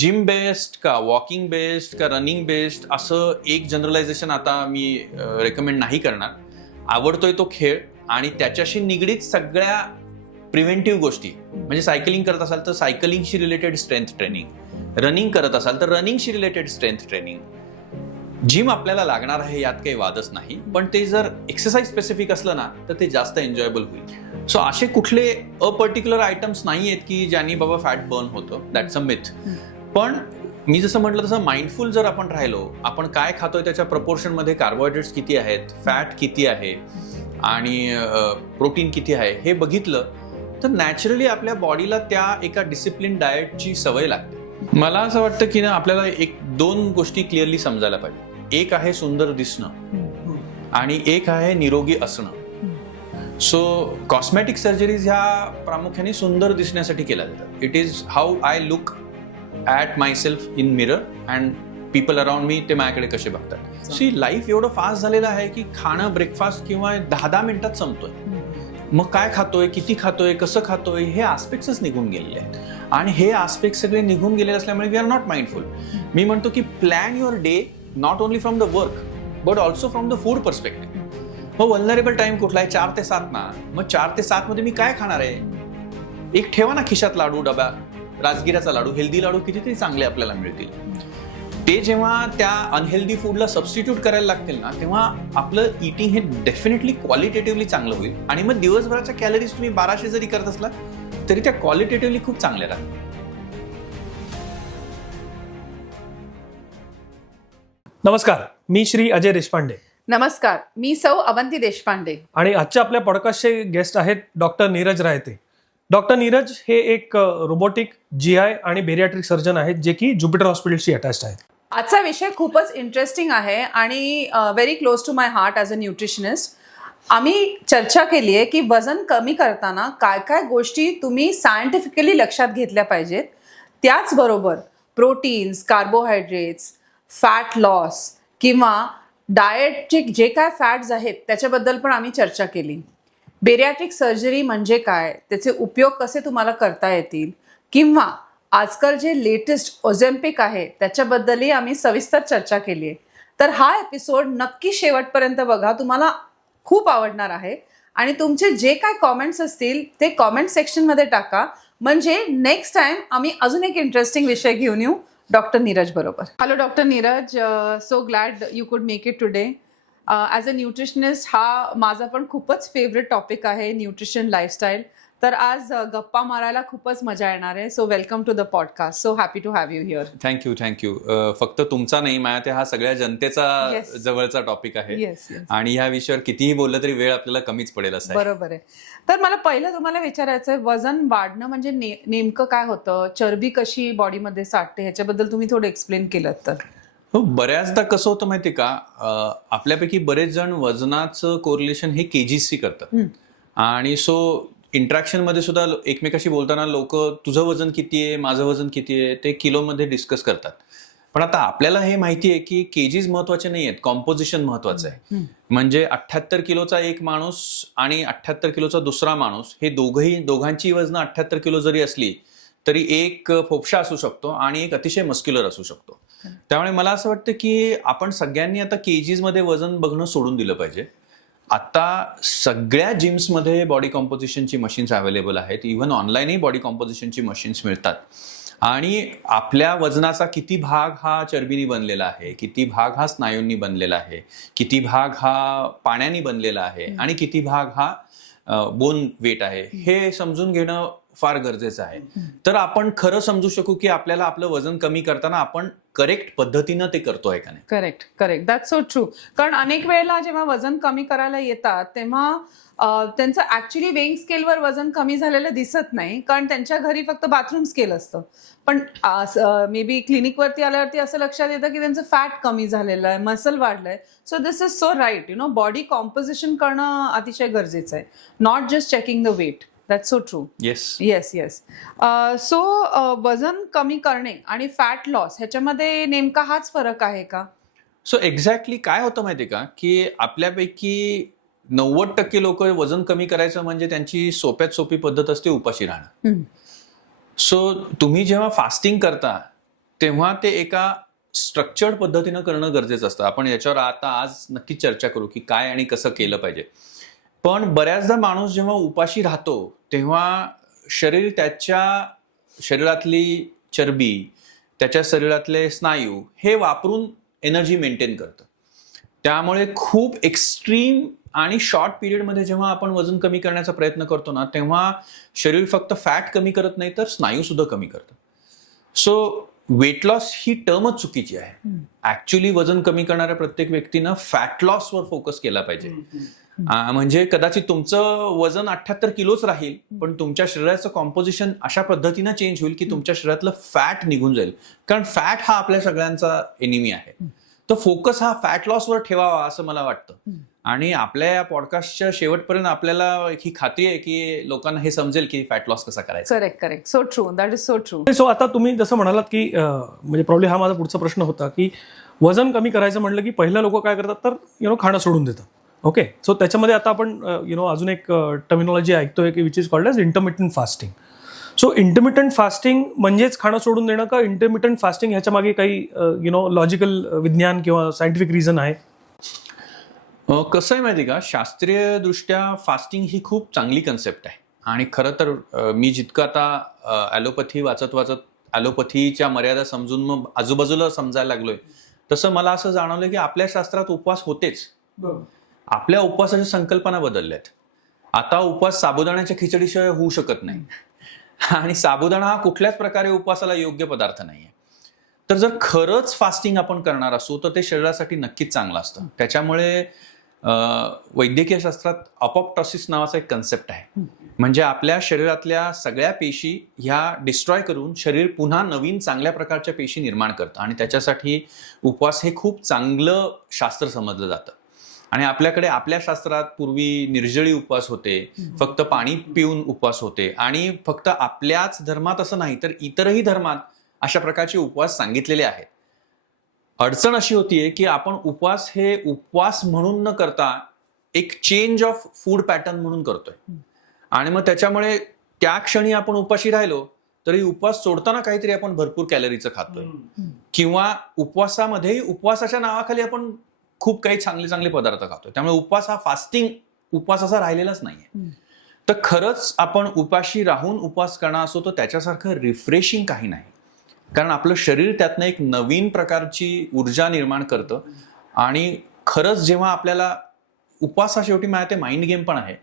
Gym based का walking based का running based असं एक जनरलायझेशन आता मी रेकमेंड नाही करणार. आवडतोय तो खेळ आणि त्याच्याशी निगडीत सगळ्या प्रिव्हेंटिव्ह गोष्टी, म्हणजे सायकलिंग करत असाल तर सायकलिंगशी रिलेटेड स्ट्रेंथ ट्रेनिंग, रनिंग करत असाल तर रनिंगशी रिलेटेड स्ट्रेंथ ट्रेनिंग. जिम आपल्याला लागणार आहे यात काही वादच नाही, पण ते जर एक्सरसाइज स्पेसिफिक असलं ना तर ते जास्त एन्जॉयबल होईल. सो असे कुठले पर्टिक्युलर आयटम्स नाही आहेत की ज्यांनी बाबा फॅट बर्न होतं, दॅट्स अ मिथ. पण मी जसं म्हटलं तसं माइंडफुल जर आपण राहिलो, आपण काय खातोय त्याच्या प्रपोर्शनमध्ये कार्बोहायड्रेट्स किती आहेत, फॅट किती आहे आणि प्रोटीन किती आहे हे बघितलं तर नॅचरली आपल्या बॉडीला त्या एका डिसिप्लिन डाएटची सवय लागते. मला असं वाटतं की ना आपल्याला एक दोन गोष्टी क्लिअरली समजायला पाहिजे. एक आहे सुंदर दिसणं आणि एक आहे निरोगी असणं. सो कॉस्मेटिक सर्जरीज ह्या प्रामुख्याने सुंदर दिसण्यासाठी केल्या जातात. It is how I look at my self in mirror and people around me ते माझ्याकडे कसे बघतात. सी लाईफ एवढं फास्ट झालेलं आहे की खाणं ब्रेकफास्ट किंवा 10-10 मिनिटात संपतोय. मग काय खातोय, किती खातोय, कसं खातोय हे आस्पेक्ट्सच निघून गेलेले आहेत. आणि हे आस्पेक्ट सगळे निघून गेलेले असल्यामुळे वी आर नॉट माइंडफुल. मी म्हणतो की plan your day not only from the work but also from the food perspective. मग वल्नरेबल टाइम कुठला आहे? 4 ते 7 ना. मग 4 ते 7 मध्ये मी काय खाणार आहे? एक ठेवा ना खिशात लाडू, डबा राजगिराचा लाडू, हेल्दी लाडू कितीतरी चांगले आपल्याला मिळतील. ते जेव्हा त्या अनहेल्दी फूडला सबस्टिट्यूट करायला लागतील ना, तेव्हा आपलं इटिंग हे डेफिनेटली क्वालिटेटिव्हली चांगलं होईल. आणि मग दिवसभराच्या कॅलरीज तुम्ही 1200 जरी करत असला तरी त्या क्वालिटेटिव्हली खूप चांगल्या राहतील. नमस्कार, मी श्री अजय देशपांडे. नमस्कार, मी सौ अवंती देशपांडे. आणि आजच्या आपल्या पॉडकास्टचे गेस्ट आहेत डॉक्टर नीरज रायते. डॉक्टर नीरज हे एक रोबोटिक GI आणि बेरियाट्रिक सर्जन आहेत जे की ज्युपिटर हॉस्पिटलशी अटॅच्ड आहेत. आजचा विषय खूपच इंटरेस्टिंग आहे आणि very close to my heart as a nutritionist. आम्ही चर्चा केली आहे की वजन कमी करताना काय काय गोष्टी तुम्ही सायंटिफिकली लक्षात घेतल्या पाहिजेत. त्याचबरोबर प्रोटीन्स, कार्बोहायड्रेट्स, फॅट लॉस किंवा डाएटचे जे काय फॅट्स आहेत त्याच्याबद्दल पण आम्ही चर्चा केली. बेरियाट्रिक सर्जरी म्हणजे काय, त्याचे उपयोग कसे तुम्हाला करता येतील, किंवा आजकाल जे लेटेस्ट ओझेम्पिक आहे त्याच्याबद्दलही आम्ही सविस्तर चर्चा केली आहे. तर हा एपिसोड नक्की शेवटपर्यंत बघा, तुम्हाला खूप आवडणार आहे. आणि तुमचे जे काय कॉमेंट्स असतील ते कॉमेंट सेक्शनमध्ये टाका, म्हणजे नेक्स्ट टाइम आम्ही अजून एक इंटरेस्टिंग विषय घेऊन येऊ डॉक्टर नीरज बरोबर. Hello doctor Neeraj, so glad you could make it today. As a nutritionist हा माझा पण खूपच फेवरेट टॉपिक आहे, न्यूट्रिशन लाईफस्टाईल. तर आज गप्पा मारायला खूपच मजा येणार आहे. So welcome to the podcast. So happy to have you here. Thank you. फक्त तुमचा नाही, माझ्या ते हा सगळ्या जनतेचा जवळचा टॉपिक आहे. आणि ह्या विषयावर कितीही बोललं तरी वेळ आपल्याला कमीच पडेल असं. बरोबर आहे. तर मला पहिलं तुम्हाला विचारायचं आहे, वजन वाढणं म्हणजे नेमकं काय होतं, चरबी कशी बॉडीमध्ये साठते, ह्याच्याबद्दल तुम्ही थोडं एक्सप्लेन केलं तर. हो, बऱ्याचदा कसं होतं माहितीये का, आपल्यापैकी बरेच जण वजनाचं कोरिलेशन हे केजीसशी करतात. आणि सो इंटरॅक्शन मध्ये सुद्धा एकमेकाशी बोलताना लोक तुझं वजन किती आहे, माझं वजन किती आहे ते किलोमध्ये डिस्कस करतात. पण आता आपल्याला हे माहिती आहे की केजीज महत्वाचे नाही आहेत, कॉम्पोजिशन महत्वाचं आहे. म्हणजे 78 किलोचा एक माणूस आणि 78 किलोचा दुसरा माणूस, हे दोघांची वजन 78 किलो जरी असली तरी एक फोपशा असू शकतो आणि एक अतिशय मस्क्युलर असू शकतो. त्यामुळे मला असं वाटतं की आपण सगळ्यांनी आता केजीज मध्ये वजन बघणं सोडून दिलं पाहिजे. आता सगळ्या जिम्समध्ये बॉडी कॉम्पोजिशनची मशीन्स अवेलेबल आहेत. इव्हन ऑनलाईनही बॉडी कॉम्पोजिशनची मशीन्स मिळतात. आणि आपल्या वजनाचा किती भाग हा चरबीनी बनलेला आहे, किती भाग हा स्नायूंनी बनलेला आहे, किती भाग हा पाण्याने बनलेला आहे आणि किती भाग हा बोन वेट आहे, हे समजून घेणं फार गरजेचं आहे. तर आपण खरं समजू शकू की आपल्याला आपलं वजन कमी करताना आपण करेक्ट पद्धतीनं ते करतोय का नाही. Correct that's so true. कारण अनेक वेळेला जेव्हा वजन कमी करायला येतात तेव्हा त्यांचं ऍक्च्युली वेइंग स्केलवर वजन कमी झालेलं दिसत नाही, कारण त्यांच्या घरी फक्त बाथरूम स्केल असतं. पण मे बी क्लिनिकवरती आल्यावरती असं लक्षात येतं की त्यांचं फॅट कमी झालेलं आहे, मसल वाढलंय. So this is so right. Body composition करणं अतिशय गरजेचं आहे, not just checking the weight. That's so true. Yes. So वजन कमी करणे आणि फॅट लॉस ह्याच्यामध्ये नेमका हाच फरक आहे का? सो एक्झॅक्टली काय होतं माहितीये का, की आपल्यापैकी 90% लोक वजन कमी करायचं म्हणजे त्यांची सोप्यात सोपी पद्धत असते उपाशी राहणं. सो तुम्ही जेव्हा फास्टिंग करता तेव्हा ते एका स्ट्रक्चर्ड पद्धतीनं करणं गरजेचं असतं. आपण याच्यावर आता आज नक्की चर्चा करू की काय आणि कसं केलं पाहिजे. पण बऱ्याचदा माणूस जेव्हा उपाशी राहतो तेव्हा शरीर त्याच्या शरीरातली चरबी, त्याच्या शरीरातले स्नायू हे वापरून एनर्जी मेंटेन करतं. त्यामुळे खूप एक्स्ट्रीम आणि शॉर्ट पिरियडमध्ये जेव्हा आपण वजन कमी करण्याचा प्रयत्न करतो ना, तेव्हा शरीर फक्त फॅट कमी करत नाही तर स्नायू सुद्धा कमी करतं. सो वेट लॉस ही टर्मच चुकीची आहे. ऍक्च्युली वजन कमी करणाऱ्या प्रत्येक व्यक्तीनं फॅट लॉसवर फोकस केला पाहिजे. म्हणजे कदाचित तुमचं वजन 78 किलोच राहील, पण तुमच्या शरीराचं कॉम्पोजिशन अशा पद्धतीनं चेंज होईल की तुमच्या शरीरातलं फॅट निघून जाईल. कारण फॅट हा आपल्या सगळ्यांचा एनिमी आहे. तर फोकस हा फॅट लॉसवर ठेवावा असं मला वाटतं. आणि आपल्या या पॉडकास्टच्या शेवटपर्यंत आपल्याला ही खात्री आहे की लोकांना हे समजेल की फॅट लॉस कसा करायचा. Correct. So true, that is so true. So आता तुम्ही जसं म्हणालात की म्हणजे प्रॉब्ली हा माझा पुढचा प्रश्न होता की वजन कमी करायचं म्हटलं की पहिला लोक काय करतात तर खाणं सोडून देतात. ओके, सो त्याच्यामध्ये आता आपण अजून एक टर्मिनॉलॉजी ऐकतोय की which is called as intermittent fasting. So intermittent fasting म्हणजेच खाणं सोडून देणं का इंटरमिटंट फास्टिंग ह्याच्या मागे काही लॉजिकल विज्ञान किंवा सायंटिफिक रिझन आहे? कसं आहे माहिती का, शास्त्रीय दृष्ट्या फास्टिंग ही खूप चांगली कन्सेप्ट आहे. आणि खरं तर मी जितकं आता ॲलोपॅथी वाचत ॲलोपॅथीच्या मर्यादा समजून मग आजूबाजूला समजायला लागलोय, तसं मला असं जाणवलं की आपल्या शास्त्रात उपवास होतेच. आपल्या उपवासाच्या संकल्पना बदलल्यात. आता उपवास साबुदाण्याच्या खिचडीशिवाय होऊ शकत नाही. आणि साबुदाणा हा कुठल्याच प्रकारे उपवासाला योग्य पदार्थ नाहीये. तर जर खरंच फास्टिंग आपण करणार असू तर ते शरीरासाठी नक्कीच चांगलं असतं. त्याच्यामुळे वैद्यकीय शास्त्रात अपॉप्टॉसिस नावाचा एक कन्सेप्ट आहे. म्हणजे आपल्या शरीरातल्या सगळ्या पेशी ह्या डिस्ट्रॉय करून शरीर पुन्हा नवीन चांगल्या प्रकारच्या पेशी निर्माण करतं. आणि त्याच्यासाठी उपवास हे खूप चांगलं शास्त्र समजलं जातं. आणि आपल्याकडे आपल्या शास्त्रात पूर्वी निर्जळी उपवास होते, फक्त पाणी पिऊन उपवास होते. आणि फक्त आपल्याच धर्मात असं नाही तर इतरही धर्मात अशा प्रकारचे उपवास सांगितलेले आहेत. अडचण अशी होतीये की आपण उपवास हे उपवास म्हणून न करता एक चेंज ऑफ फूड पॅटर्न म्हणून करतोय. आणि मग त्याच्यामुळे त्या क्षणी आपण उपाशी राहिलो तरी उपवास सोडताना काहीतरी आपण भरपूर कॅलरीचं खातोय. किंवा उपवासामध्ये उपवासाच्या नावाखाली आपण खूप काही चांगले चांगले पदार्थ खातोय. त्यामुळे उपवास हा फास्टिंग उपवास असा राहिलेलाच नाहीये. तर खरंच आपण उपाशी राहून उपवास करणार असो तर त्याच्यासारखं रिफ्रेशिंग काही नाही. कारण आपलं शरीर त्यातनं एक नवीन प्रकारची ऊर्जा निर्माण करतं. आणि खरंच जेव्हा आपल्याला उपवास हा शेवटी माझ्या ते माइंड गेम पण आहे.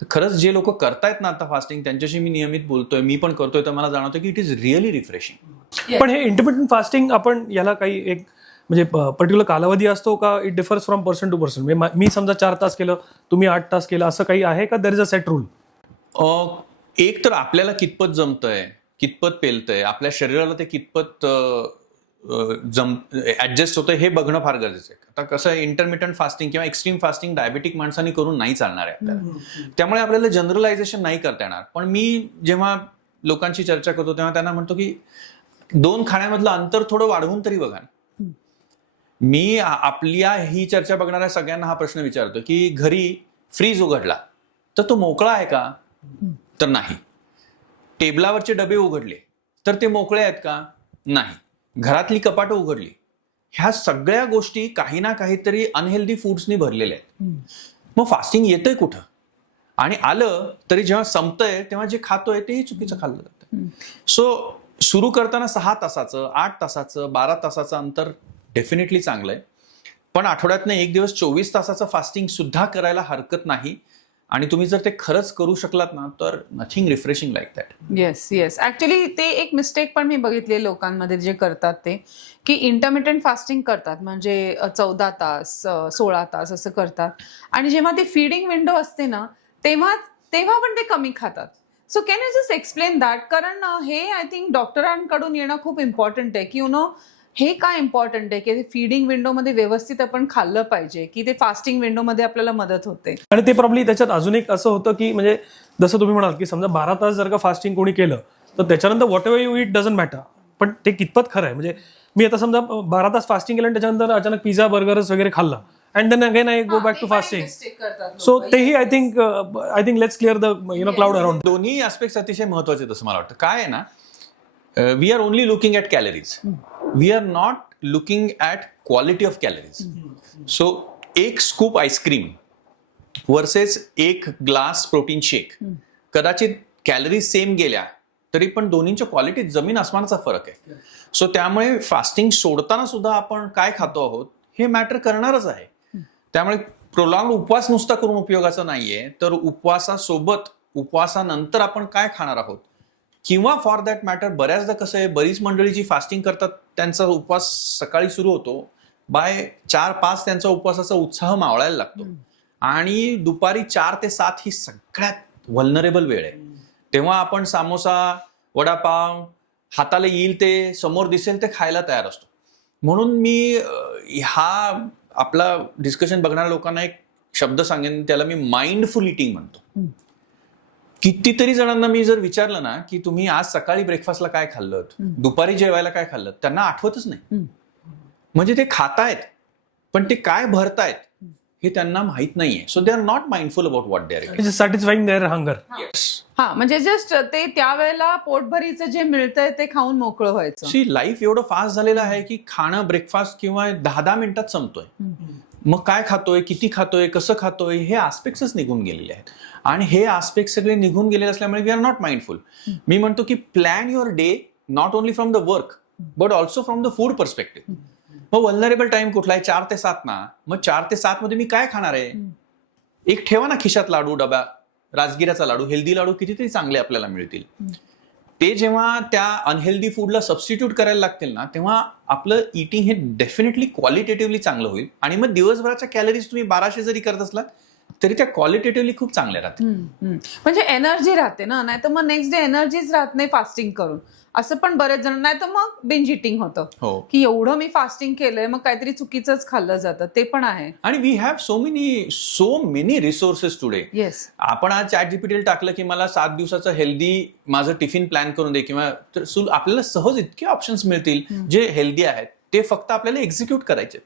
तर खरंच जे लोक करतायत ना आता फास्टिंग त्यांच्याशी मी नियमित बोलतोय, मी पण करतोय, तर मला जाणवतं की इट इज रिअली रिफ्रेशिंग. पण हे इंटरमिटंट फास्टिंग आपण याला काही एक म्हणजे पर्टिक्युलर कालावधी असतो का? It differs from person to person. मी समजा 4 तास केलं, तुम्ही 8 तास केलं, असं काही आहे का? There is a set rule? एक तर आपल्याला कितपत जमतंय, कितपत पेलतंय, आपल्या शरीराला ते कितपत ऍडजस्ट होतंय हे बघणं फार गरजेचं आहे. आता कसं आहे, इंटरमिटंट फास्टिंग किंवा एक्स्ट्रीम फास्टिंग डायबेटिक माणसांनी करून नाही चालणार आहे आपल्याला. त्यामुळे आपल्याला जनरलायझेशन नाही करता येणार. पण मी जेव्हा लोकांची चर्चा करतो तेव्हा त्यांना म्हणतो की 2 खाण्यामधलं अंतर थोडं वाढवून तरी बघा. मी आपल्या ही चर्चा बघणाऱ्या सगळ्यांना हा प्रश्न विचारतो की घरी फ्रीज उघडला तर तो मोकळा आहे का? तर नाही. टेबलावरचे डबे उघडले तर ते मोकळे आहेत का? नाही. घरातली कपाटं उघडली, ह्या सगळ्या गोष्टी काही ना काहीतरी अनहेल्दी फूड्सनी भरलेल्या आहेत. मग फास्टिंग येतंय कुठं? आणि आलं तरी जेव्हा संपतंय तेव्हा जे खातोय तेही चुकीचं खाल्लं जातं. सो सुरू करताना 6 तासाचं, 8 तासाचं, 12 तासाचं अंतर डेफिनेटली चांगलं आहे. पण आठवड्यातनं एक दिवस 24 तासाचं फास्टिंग सुद्धा करायला हरकत नाही. आणि तुम्ही जर ते खरंच करू शकलात ना तर nothing refreshing like that. Yes actually ते एक मिस्टेक पण मी बघितली लोकांमध्ये जे करतात ते की इंटरमिटंट फास्टिंग करतात म्हणजे 14 तास 16 तास असं करतात. आणि जेव्हा ती फीडिंग विंडो असते ना तेव्हा पण ते कमी खातात. So can you just explain that? कारण हे आय थिंक डॉक्टरांकडून येणं खूप इम्पॉर्टंट आहे की हे काय इम्पॉर्टंट आहे की फीडिंग विंडोमध्ये व्यवस्थित आपण खाल्लं पाहिजे की ते फास्टिंग विंडोमध्ये आपल्याला मदत होते. आणि ते प्रॉब्ली त्याच्यात अजून एक असं होतं की म्हणजे जसं तुम्ही म्हणाल की समजा 12 तास जर का फास्टिंग कोणी केलं तर त्याच्यानंतर what ever you it doesn't matter. पण ते कितपत खरं आहे? म्हणजे मी आता समजा 12 तास फास्टिंग केलं आणि त्याच्यानंतर अचानक पिझ्झा बर्गर्स वगैरे खाल्ला and then again I go back to fasting. So तेही I think let's clear the cloud around. दोन्ही ऍस्पेक्ट्स अतिशय महत्वाचे तसं मला वाटतं. काय आहे ना, we are only looking at calories. We are not looking at quality of calories. So एक स्कूप आईस्क्रीम वर्सेस एक ग्लास प्रोटीन शेक, कदाचित कॅलरीज सेम गेल्या तरी पण दोन्हींच्या क्वालिटीत जमीन आसमानाचा फरक आहे. सो त्यामुळे फास्टिंग सोडताना सुद्धा आपण काय खातो आहोत हे मॅटर करणारच आहे. त्यामुळे प्रोलॉंग उपवास नुसता करून उपयोगाचा नाहीये, तर उपवासासोबत उपवासानंतर आपण काय खाणार आहोत, किंवा फॉर दॅट मॅटर बऱ्याचदा कसं आहे, बरीच मंडळी जी फास्टिंग करतात त्यांचा उपवास सकाळी सुरू होतो, बाय 4-5 त्यांचा उपवासाचा उत्साह मावळायला लागतो आणि दुपारी 4 ते 7 ही सगळ्यात व्हल्नरेबल वेळ आहे. तेव्हा आपण सामोसा, वडापाव, हाताला येईल ते, समोर दिसेल ते खायला तयार असतो. म्हणून मी हा आपला डिस्कशन बघणाऱ्या लोकांना एक शब्द सांगेन, त्याला मी माइंडफुल इटिंग म्हणतो. कितीतरी जणांना मी जर विचारलं ना की तुम्ही आज सकाळी ब्रेकफास्टला काय खाल्लं, दुपारी जेवायला काय खाल्लं, त्यांना आठवतच नाही. म्हणजे ते खातायत पण ते काय भरतायत हे त्यांना माहित नाहीये. So they are not mindful about what they are satisfying their hunger. हा, म्हणजे जस्ट ते त्यावेळेला पोटभरीचं जे मिळतंय ते खाऊन मोकळं व्हायचं. सी लाईफ एवढं फास्ट झालेलं आहे की खाणं ब्रेकफास्ट किंवा 10 मिनिटात संपतोय. मग काय खातोय, किती खातोय, कसं खातोय, हे आस्पेक्ट्सच निघून गेलेले आहेत. आणि हे आस्पेक्ट सगळे निघून गेलेले असल्यामुळे वी आर नॉट माइंडफुल. मी म्हणतो की plan your day not only from the work but also from the food perspective. मग व्हल्नरेबल टाइम कुठला आहे, 4 ते 7 ना. मग 4 ते 7 मध्ये मी काय खाणार आहे, एक ठेवा ना खिशात लाडू, डबा राजगिराचा लाडू, हेल्दी लाडू कितीतरी चांगले आपल्याला मिळतील. ते जेव्हा त्या अनहेल्दी फूडला सबस्टिट्यूट करायला लागतील ना, तेव्हा आपलं इटिंग हे डेफिनेटली क्वालिटेटिव्हली चांगलं होईल. आणि मग दिवसभराच्या कॅलरीज तुम्ही 1200 जरी करत असलात तरी त्या क्वालिटेटिव्हली खूप चांगल्या राहतील. म्हणजे एनर्जी राहते ना, नाही तर मग नेक्स्ट डे एनर्जीच राहत नाही फास्टिंग करून. असं पण बरेच जण, नाही तर मग बिंज इटिंग होतं की एवढं मी फास्टिंग केलंय मग काहीतरी चुकीचंच खाल्लं जातं, ते पण आहे. आणि we have so many resources today. Yes, आपण आज ChatGPT टाकलं की मला 7 दिवसाचं हेल्दी माझं टिफिन प्लॅन करून दे, किंवा आपल्याला सहज इतके ऑप्शन्स मिळतील जे हेल्दी आहेत, ते फक्त आपल्याला एक्झिक्यूट करायचे.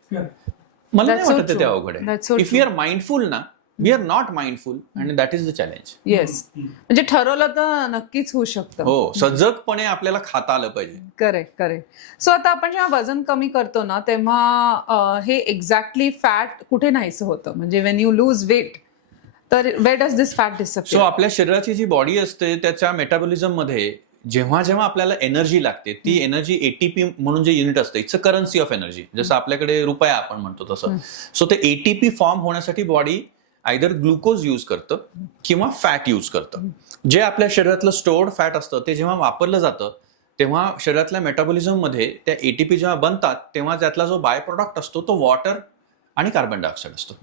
मला नाही वाटत ते अवघड आहे. इफ यू आर माइंडफुल ना, we are not mindful and that is the challenge. Yes, म्हणजे ठरवलं तर नक्कीच होऊ शकतं. हो, सजगपणे आपल्याला खाता आलं पाहिजे. करेक्ट. सो आता आपण जेव्हा वजन कमी करतो ना, तेव्हा हे एक्झॅक्टली फॅट कुठे नाहीसं होतं, म्हणजे वेन यू लूज वेट, तर where does this fat disappear? So आपल्या शरीराची जी बॉडी असते त्याच्या मेटाबॉलिझम मध्ये जेव्हा जेव्हा आपल्याला एनर्जी लागते, ती एनर्जी ATP म्हणून जे युनिट असतं, it's a currency of energy. जसं आपल्याकडे रुपया आपण म्हणतो तसं. सो ते ATP फॉर्म होण्यासाठी बॉडी आयदर ग्लुकोज यूज करतं किंवा फॅट यूज करतं. जे आपल्या शरीरातलं स्टोअर्ड फॅट असतं ते जेव्हा वापरलं जातं तेव्हा शरीरातल्या मेटाबॉलिझम मध्ये त्या ATP जेव्हा बनतात तेव्हा त्यातला जो बाय प्रोडक्ट असतो तो वॉटर आणि कार्बन डायऑक्साईड असतो.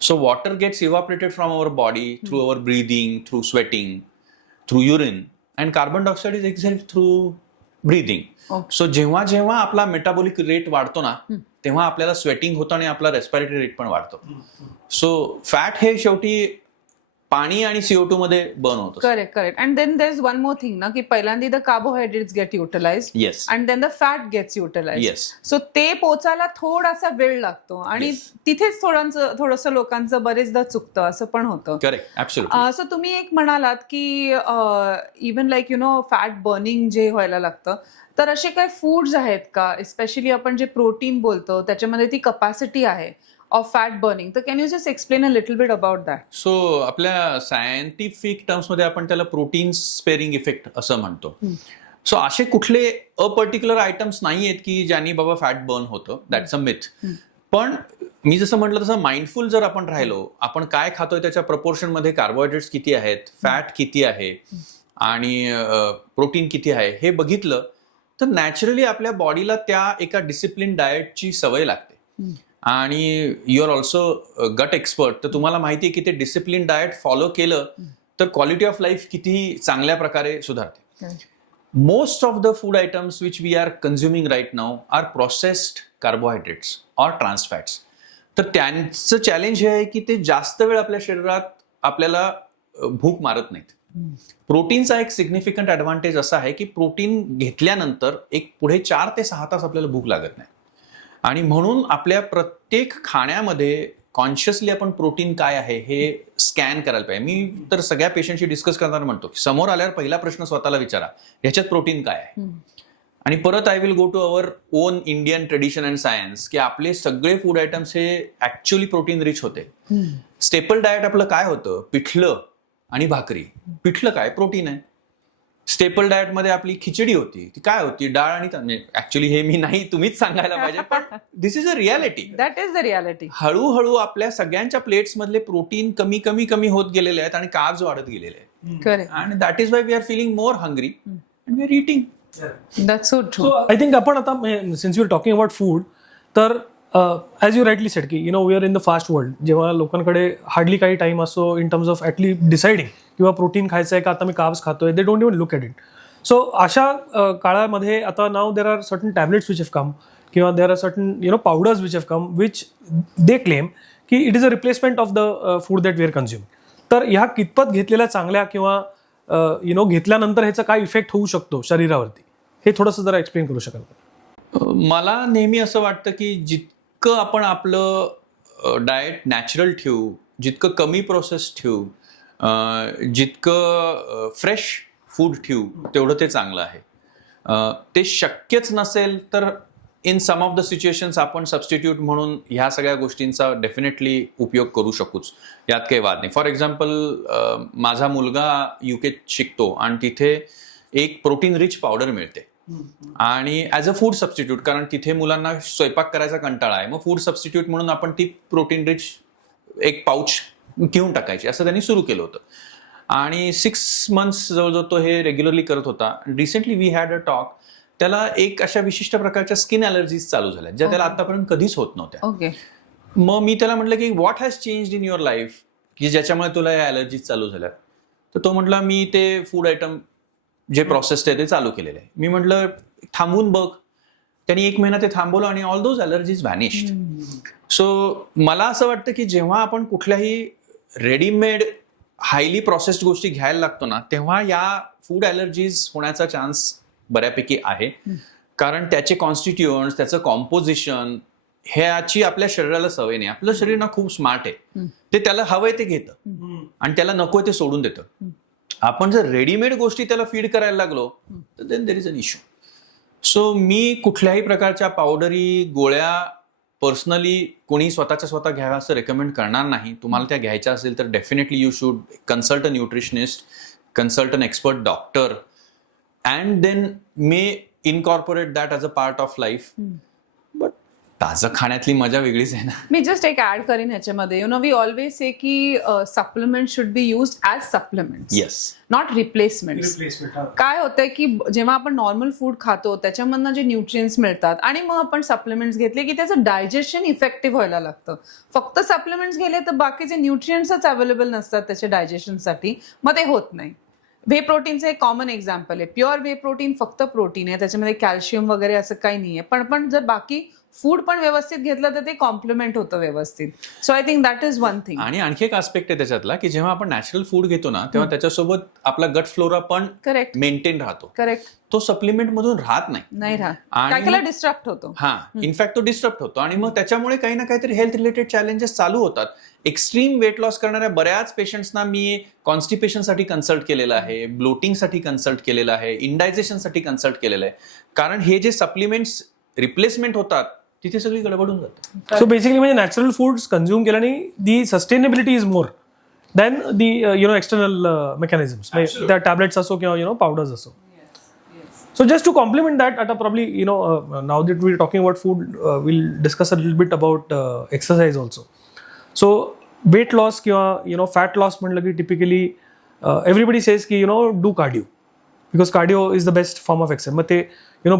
So water gets evaporated from our body through our breathing, through sweating, through urine, and carbon dioxide is exhaled through breathing. So जेव्हा जेव्हा आपला मेटाबॉलिक रेट वाढतो ना, तेव्हा आपल्याला स्वेटिंग होतं आणि आपला रेस्पिरेटरी रेट पण वाढतो. सो फॅट हे शेवटी पाणी आणि CO2 मध्ये बर्न होतं. Correct. And then there is one more thing ना, की पहिल्यांदा the carbohydrates get utilize, yes, and then the fat gets utilize. Yes. So ते पोचायला थोडासा वेळ लागतो आणि तिथेच थोडंसं लोकांचं बरेचदा चुकतं, असं पण होतं. Correct, absolutely. सो तुम्ही एक म्हणालात की even like you know fat burning जे व्हायला लागतं, तर असे काही फूड्स आहेत का, स्पेशली आपण जे प्रोटीन बोलतो त्याच्यामध्ये ती कपॅसिटी आहे ऑफ फॅट बर्निंग, तर can you just explain a little bit about that? So आपल्या सायंटिफिक टर्म्समध्ये आपण त्याला प्रोटीन स्पेअरिंग इफेक्ट असं म्हणतो. सो असे कुठले पर्टिक्युलर आयटम्स नाही आहेत की ज्यांनी बाबा फॅट बर्न होतं, दॅट्स अ मिथ. पण मी जसं म्हटलं तसं माइंडफुल जर आपण राहिलो, आपण काय खातोय त्याच्या प्रपोर्शनमध्ये कार्बोहायड्रेट्स किती आहेत, फॅट किती आहे आणि प्रोटीन किती आहे हे बघितलं तर नॅचरली आपल्या बॉडीला त्या एका डिसिप्लिन डाएटची सवय लागते. आणि यू आर ऑल्सो गट एक्सपर्ट, तर तुम्हाला माहिती आहे की ते डिसिप्लिन डाएट फॉलो केलं तर क्वालिटी ऑफ लाईफ किती चांगल्या प्रकारे सुधारते. Most of the food items which we are consuming right now are processed carbohydrates or trans fats. तर त्यांचं चॅलेंज हे आहे की ते जास्त वेळ आपल्या शरीरात आपल्याला भूक मारत नाहीत. प्रोटीनचा एक सिग्निफिकंट ऍडव्हान्टेज असा आहे की प्रोटीन घेतल्यानंतर एक पुढे 4 ते 6 तास आपल्याला भूक लागत नाही. आणि म्हणून आपल्या प्रत्येक खाण्यामध्ये कॉन्शियसली आपण प्रोटीन काय आहे हे स्कॅन करायला पाहिजे. मी तर सगळ्या पेशंटशी डिस्कस करताना म्हणतो की समोर आल्यावर पहिला प्रश्न स्वतःला विचारा, ह्याच्यात प्रोटीन काय आहे. आणि परत I will go to our own Indian tradition and science की आपले सगळे फूड आयटम्स हे ऍक्च्युअली प्रोटीन रिच होते. स्टेपल डाएट आपलं काय होतं? पिठलं आणि भाकरी. पिठलं काय? प्रोटीन आहे. स्टेपल डाएट मध्ये आपली खिचडी होती, ती काय होती? डाळ आणि ऍक्च्युली हे मी नाही, तुम्हीच सांगायला पाहिजे, पण this is a reality. That is the reality. हळूहळू आपल्या सगळ्यांच्या प्लेट्स मधले प्रोटीन कमी कमी कमी होत गेलेले आहेत आणि कार्ब्स वाढत गेलेले आहेत. करेक्ट. आणि that is why we are feeling more hungry and we are eating. That's so true. I think आपण आता since you are talking about food, तर ॲज यू राईटली सेड की we are in the fast world, जेव्हा लोकांकडे hardly काही time असतो in terms of ॲटली deciding किंवा प्रोटीन खायचं आहे का आता मी कार्ब्स खातोय, they don't even look at it. So अशा काळामध्ये आता नाव there are certain tablets which have come किंवा there are certain powders which have come which they claim की it is a replacement of the food that we are consuming. तर ह्या कितपत घेतलेल्या चांगल्या किंवा घेतल्यानंतर ह्याचा काय इफेक्ट होऊ शकतो शरीरावरती, हे थोडंसं जरा एक्सप्लेन करू शकाल का? मला नेहमी असं वाटतं की जितकं आपण आपलं डाएट नॅचरल ठेवू, जितकं कमी प्रोसेस ठेवू, जितकं फ्रेश फूड ठेवू, तेवढं ते चांगलं आहे. ते शक्यच नसेल तर in some of the situations आपण सबस्टिट्यूट म्हणून ह्या सगळ्या गोष्टींचा डेफिनेटली उपयोग करू शकूच, यात काही वाद नाही. फॉर एक्झाम्पल, माझा मुलगा युकेत शिकतो आणि तिथे एक प्रोटीन रिच पावडर मिळते आणि ॲज अ फूड सबस्टिट्यूट, कारण तिथे मुलांना स्वयंपाक करायचा कंटाळा आहे, मग फूड सबस्टिट्यूट म्हणून आपण ती प्रोटीन रिच एक पाऊच घेऊन टाकायची, असं त्यांनी सुरू केलं होतं. आणि 6 months जवळजवळ तो हे रेग्युलरली करत होता. Recently we had a talk. त्याला एक अशा विशिष्ट प्रकारच्या स्किन ॲलर्जीज चालू झाल्या ज्या त्याला आतापर्यंत कधीच होत नव्हत्या. ओके. मग मी त्याला म्हटलं की what has changed in your life की ज्याच्यामुळे तुला या ॲलर्जीज चालू झाल्या? तर तो म्हटला मी ते फूड आयटम जे प्रोसेस्ड आहे ते चालू केलेलं आहे. मी म्हटलं थांबून बघ. त्यांनी 1 महिना ते थांबवलं आणि ऑल दोज ॲलर्जीज व्हॅनिश्ड. सो मला असं वाटतं की जेव्हा आपण कुठल्याही रेडीमेड हायली प्रोसेस्ड गोष्टी घ्यायला लागतो ना, तेव्हा या फूड ॲलर्जीज होण्याचा चान्स बऱ्यापैकी आहे. कारण त्याचे कॉन्स्टिट्युएंट्स, त्याचं कॉम्पोजिशन ह्याची आपल्या शरीराला सवय नाही. आपलं शरीर ना खूप स्मार्ट आहे, ते त्याला हवंय ते घेतं आणि त्याला नकोय ते सोडून देतं. आपण जर रेडीमेड गोष्टी त्याला फीड करायला लागलो तर then there is an issue. So मी कुठल्याही प्रकारच्या पावडरी गोळ्या पर्सनली कोणी स्वतः घ्याव्या असं रेकमेंड करणार नाही. तुम्हाला त्या घ्यायच्या असेल तर definitely you should consult a nutritionist, consult an expert doctor, and then may incorporate that as a part of life. But ताजं खाण्यातली मजा वेगळीच आहे ना. मी जस्ट एक ऍड करीन ह्याच्यामध्ये, वी ऑलवेज से की supplement should be use as supplement, yes, not replacement. काय होतंय की जेव्हा आपण नॉर्मल फूड खातो त्याच्यामधनं जे न्यूट्रिएंट्स मिळतात आणि मग आपण सप्लिमेंट्स घेतले की त्याचं डायजेशन इफेक्टिव्ह व्हायला लागतं. फक्त सप्लिमेंट्स गेले तर बाकीचे न्यूट्रिएंट्सच अवेलेबल नसतात त्याच्या डायजेशनसाठी, मग ते होत नाही. व्हे प्रोटीनचं एक कॉमन एक्झाम्पल आहे. प्युअर व्हे प्रोटीन फक्त प्रोटीन आहे, त्याच्यामध्ये कॅल्शियम वगैरे असं काही नाहीये. पण जर बाकी फूड पण व्यवस्थित घेतलं तर ते कॉम्प्लिमेंट होतं व्यवस्थित. So I think that is one thing. आणि आणखी एक आस्पेक्ट आहे त्याच्यातला की जेव्हा आपण नॅचरल फूड घेतो ना, तेव्हा त्याच्यासोबत आपला गट फ्लोरा पण करेक्ट मेंटेन राहतो. करेक्ट. तो सप्लिमेंट मधून राहत नाही राहत, आणि काय डिस्ट्रॅक्ट होतो. हा, इनफॅक्ट तो डिस्टर्ब होतो आणि मग त्याच्यामुळे काही ना काहीतरी हेल्थ रिलेटेड चॅलेंजेस चालू होतात. एक्स्ट्रीम वेट लॉस करणाऱ्या बऱ्याच पेशंट्सना मी कॉन्स्टिपेशनसाठी कन्सल्ट केलेलं आहे, ब्लोटिंगसाठी कन्सल्ट केलेलं आहे, इंडायजेशनसाठी कन्सल्ट केलेलं आहे. कारण हे जे सप्लिमेंट्स रिप्लेसमेंट होतात तिथे सगळी गडबडून जातात. सो बेसिकली म्हणजे नॅचरल फूड्स कन्झ्युम केल्याने the sustainability is more than the external mechanisms, त्या टॅबलेट्स असो किंवा पावडर्स असो. So just to complement that, at a probably now that we're talking about food, we'll discuss a little bit about exercise also. So weight loss किंवा fat loss म्हटलं की typically everybody says की do cardio because cardio is the best form of exercise. मग ते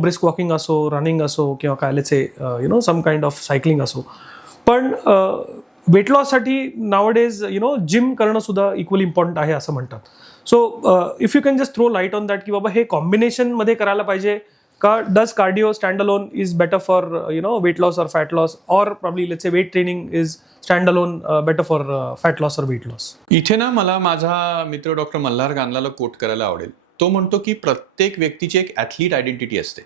brisk walking असो, running असो किंवा काय let's say some kind of cycling असो. पण वेट लॉस साठी नावडेज जिम करणं सुद्धा इक्वली इम्पॉर्टंट आहे असं म्हणतात. So if you can just throw light on that की बाबा हे कॉम्बिनेशन मध्ये करायला पाहिजे का? Does cardio stand alone is better for weight loss or fat loss, or probably let's say weight training is stand alone better for fat loss or weight loss? इथे ना मला माझा मित्र डॉक्टर मल्हार गांधलाला कोट करायला आवडेल. तो म्हणतो की प्रत्येक व्यक्तीची एक ॲथलीट आयडेंटिटी असते.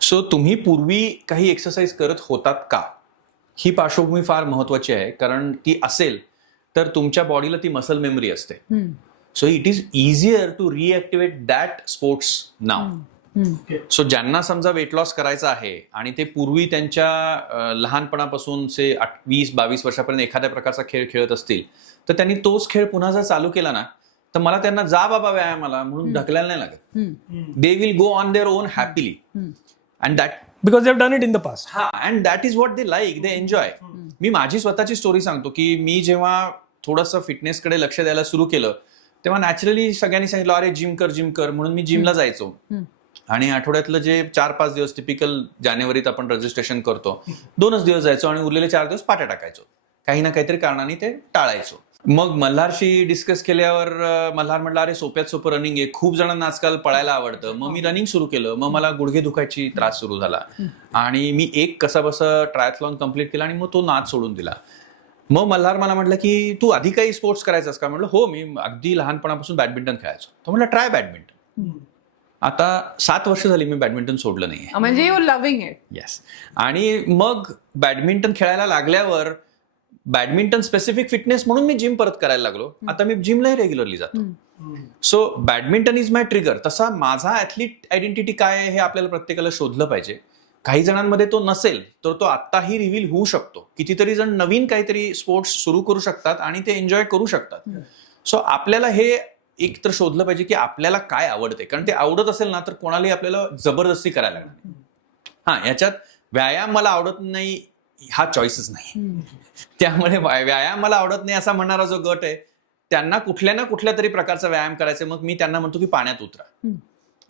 सो तुम्ही पूर्वी काही एक्सरसाइज करत होतात का, ही पार्श्वभूमी फार महत्वाची आहे. कारण ती असेल तर तुमच्या बॉडीला ती मसल मेमरी असते. So it is easier to reactivate that sports now. So ज्यांना समजा वेट लॉस करायचा आहे आणि ते पूर्वी त्यांच्या लहानपणापासून 20-22 वर्षापर्यंत एखाद्या प्रकारचा खेळ खेळत असतील तर त्यांनी तोच खेळ पुन्हा जर चालू केला ना तर मला त्यांना जा बाबा व्यायामाला म्हणून ढकलायला नाही लागत. They will go on their own happily and that because they have done it in the past. हा and that is what they like, they enjoy. मी माझी स्वतःची स्टोरी सांगतो की मी जेव्हा थोडंसं फिटनेसकडे लक्ष द्यायला सुरू केलं तेव्हा नॅचरली सगळ्यांनी सांगितलं अरे जिम कर म्हणून मी जिमला जायचो. आणि आठवड्यातलं जे 4-5 दिवस टिपिकल जानेवारीत आपण रजिस्ट्रेशन करतो 2च दिवस जायचो आणि उरलेले 4 दिवस पाट्या टाकायचो. काही ना काहीतरी कारणाने ते टाळायचो. मग मल्हारशी डिस्कस केल्यावर मल्हार म्हटलं अरे सोप्यात सोपं रनिंग आहे, खूप जणांना आजकाल पळायला आवडतं. मग मी रनिंग सुरू केलं. मग मला गुडघे दुखायची त्रास सुरू झाला आणि मी एक कसाबसा ट्रायथलॉन कम्प्लीट केला आणि मग तो नाद सोडून दिला. मग मल्हार मला म्हटलं की तू आधी काही स्पोर्ट्स करायचास का? म्हटलं हो, मी अगदी लहानपणापासून बॅडमिंटन खेळायचो. तो म्हटलं ट्राय बॅडमिंटन. आता 7 वर्ष झाली मी बॅडमिंटन सोडलं नाहीये. म्हणजे यू लव्हिंग इट. येस. आणि मग बॅडमिंटन खेळायला लागल्यावर बॅडमिंटन स्पेसिफिक फिटनेस म्हणून मी जिम परत करायला लागलो. आता मी जिमलाही रेग्युलरली जातो. So badminton is my trigger. तसा माझा ऍथलीट आयडेंटिटी काय आहे हे आपल्याला प्रत्येकाला शोधलं पाहिजे. काही जणांमध्ये तो नसेल तर तो आत्ताही रिव्हील होऊ शकतो. कितीतरी जण नवीन काहीतरी स्पोर्ट्स सुरू करू शकतात आणि ते एन्जॉय करू शकतात. सो आपल्याला हे एक तर शोधलं पाहिजे की आपल्याला काय आवडते, कारण ते आवडत असेल ना तर कोणालाही आपल्याला जबरदस्ती करायला लागणार. हा, याच्यात व्यायाम मला आवडत नाही हा चॉईसच नाही. त्यामुळे व्यायाम मला आवडत नाही असा म्हणणारा जो गट आहे त्यांना कुठल्या ना कुठल्या तरी प्रकारचा व्यायाम करायचा. मग मी त्यांना म्हणतो की पाण्यात उतरा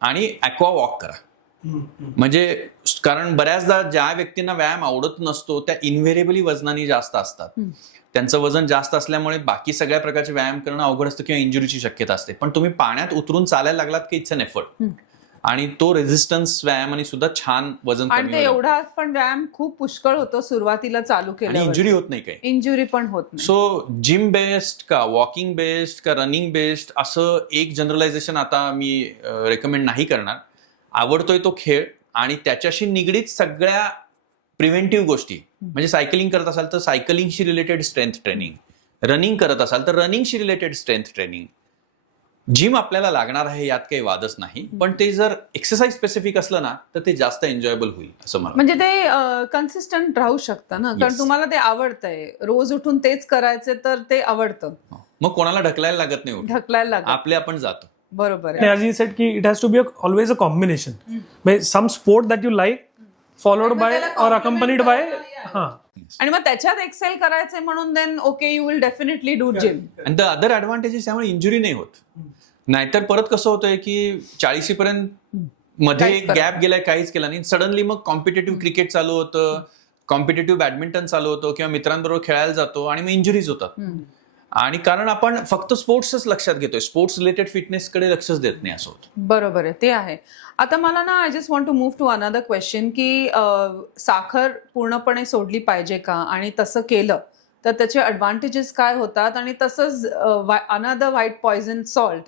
आणि ॲक्वा वॉक करा. म्हणजे कारण बऱ्याचदा ज्या व्यक्तींना व्यायाम आवडत नसतो त्या इनव्हेरिएबली वजनाने जास्त असतात. त्यांचं वजन जास्त असल्यामुळे बाकी सगळ्या प्रकारचे व्यायाम करणं अवघड असतं किंवा इंजुरीची शक्यता असते. पण तुम्ही पाण्यात उतरून चालायला लागलात की इट्स एन एफर्ट. आणि तो रेझिस्टन्स व्यायामाने सुद्धा छान वजन आणि ते एवढा पण व्यायाम खूप पुष्कळ होतो सुरुवातीला चालू केला. इंजुरी होत नाही काही. इंजुरी पण होत नाही. सो जिम बेस्ड का वॉकिंग बेस्ड का रनिंग बेस्ड असं एक जनरलायझेशन आता मी रेकमेंड नाही करणार. आवडतोय तो खेळ आणि त्याच्याशी निगडीत सगळ्या प्रिव्हेंटिव्ह गोष्टी, म्हणजे सायकलिंग करत असाल तर सायकलिंगशी रिलेटेड स्ट्रेंथ ट्रेनिंग, रनिंग करत असाल तर रनिंगशी रिलेटेड स्ट्रेंथ ट्रेनिंग. जिम आपल्याला लागणार आहे यात काही वादच नाही, पण ते जर एक्सरसाइज स्पेसिफिक असलं ना तर ते जास्त एन्जॉयबल होईल असं मला. म्हणजे ते कन्सिस्टंट राहू शकतं ना, कारण तुम्हाला ते आवडतंय. रोज उठून तेच करायचे तर ते आवडतं. मग कोणाला ढकलायला लागत नाही, ढकलायला लागत आपले आपण जातो. बरोबर And as you said, it has to be always a combination. By some sport that you like, followed by or accompanied by. आणि मग त्याच्यात एक्सेल करायचे म्हणून then okay you will definitely do gym. आणि द अदर ऍडव्हान्टेजेस त्यामुळे injury नाही होत. नाहीतर परत कसं होतंय की 40 पर्यंत मध्ये गॅप गेलाय, काहीच केला नाही. सडनली मग कॉम्पिटेटिव्ह क्रिकेट चालू होतं, कॉम्पिटेटिव्ह बॅडमिंटन चालू होतं किंवा मित्रांबरोबर खेळायला जातो आणि मग इंजुरीज होतात. आणि कारण आपण फक्त स्पोर्ट्सच लक्षात घेतोय, स्पोर्ट्स रिलेटेड फिटनेसकडे लक्षच देत नाही असं होतं. बरोबर आहे, ते आहे. आता मला ना I just want to move to another question की साखर पूर्णपणे सोडली पाहिजे का, आणि तसं केलं तर त्याचे ऍडव्हान्टेजेस काय होतात, आणि तसंच अनदर व्हाईट पॉइझन सॉल्ट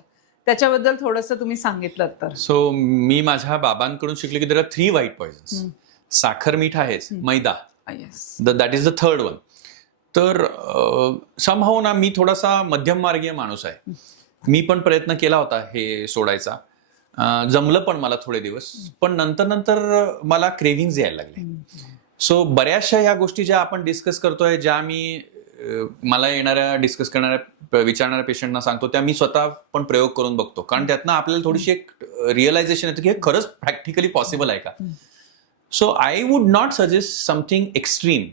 त्याच्याबद्दल थोडंसं तुम्ही सांगितलं तर. सो मी माझ्या बाबांकडून शिकले की देयर आर 3 व्हाईट पॉइझन्स. साखर, मीठ आहेच, मैदा that is the third one. तर समहाऊ ना मी थोडासा मध्यममार्गीय माणूस आहे. मी पण प्रयत्न केला होता हे सोडायचा, जमलं पण मला थोडे दिवस, पण नंतर मला क्रेव्हिंग्ज यायला लागले. सो बऱ्याचशा ह्या गोष्टी ज्या आपण डिस्कस करतोय, ज्या मी मला येणाऱ्या डिस्कस करणाऱ्या विचारणाऱ्या पेशंटना सांगतो, त्या मी स्वतः पण प्रयोग करून बघतो. कारण त्यातनं आपल्याला थोडीशी एक रिअलायझेशन येतं की हे खरंच प्रॅक्टिकली पॉसिबल आहे का. So I would not suggest something extreme.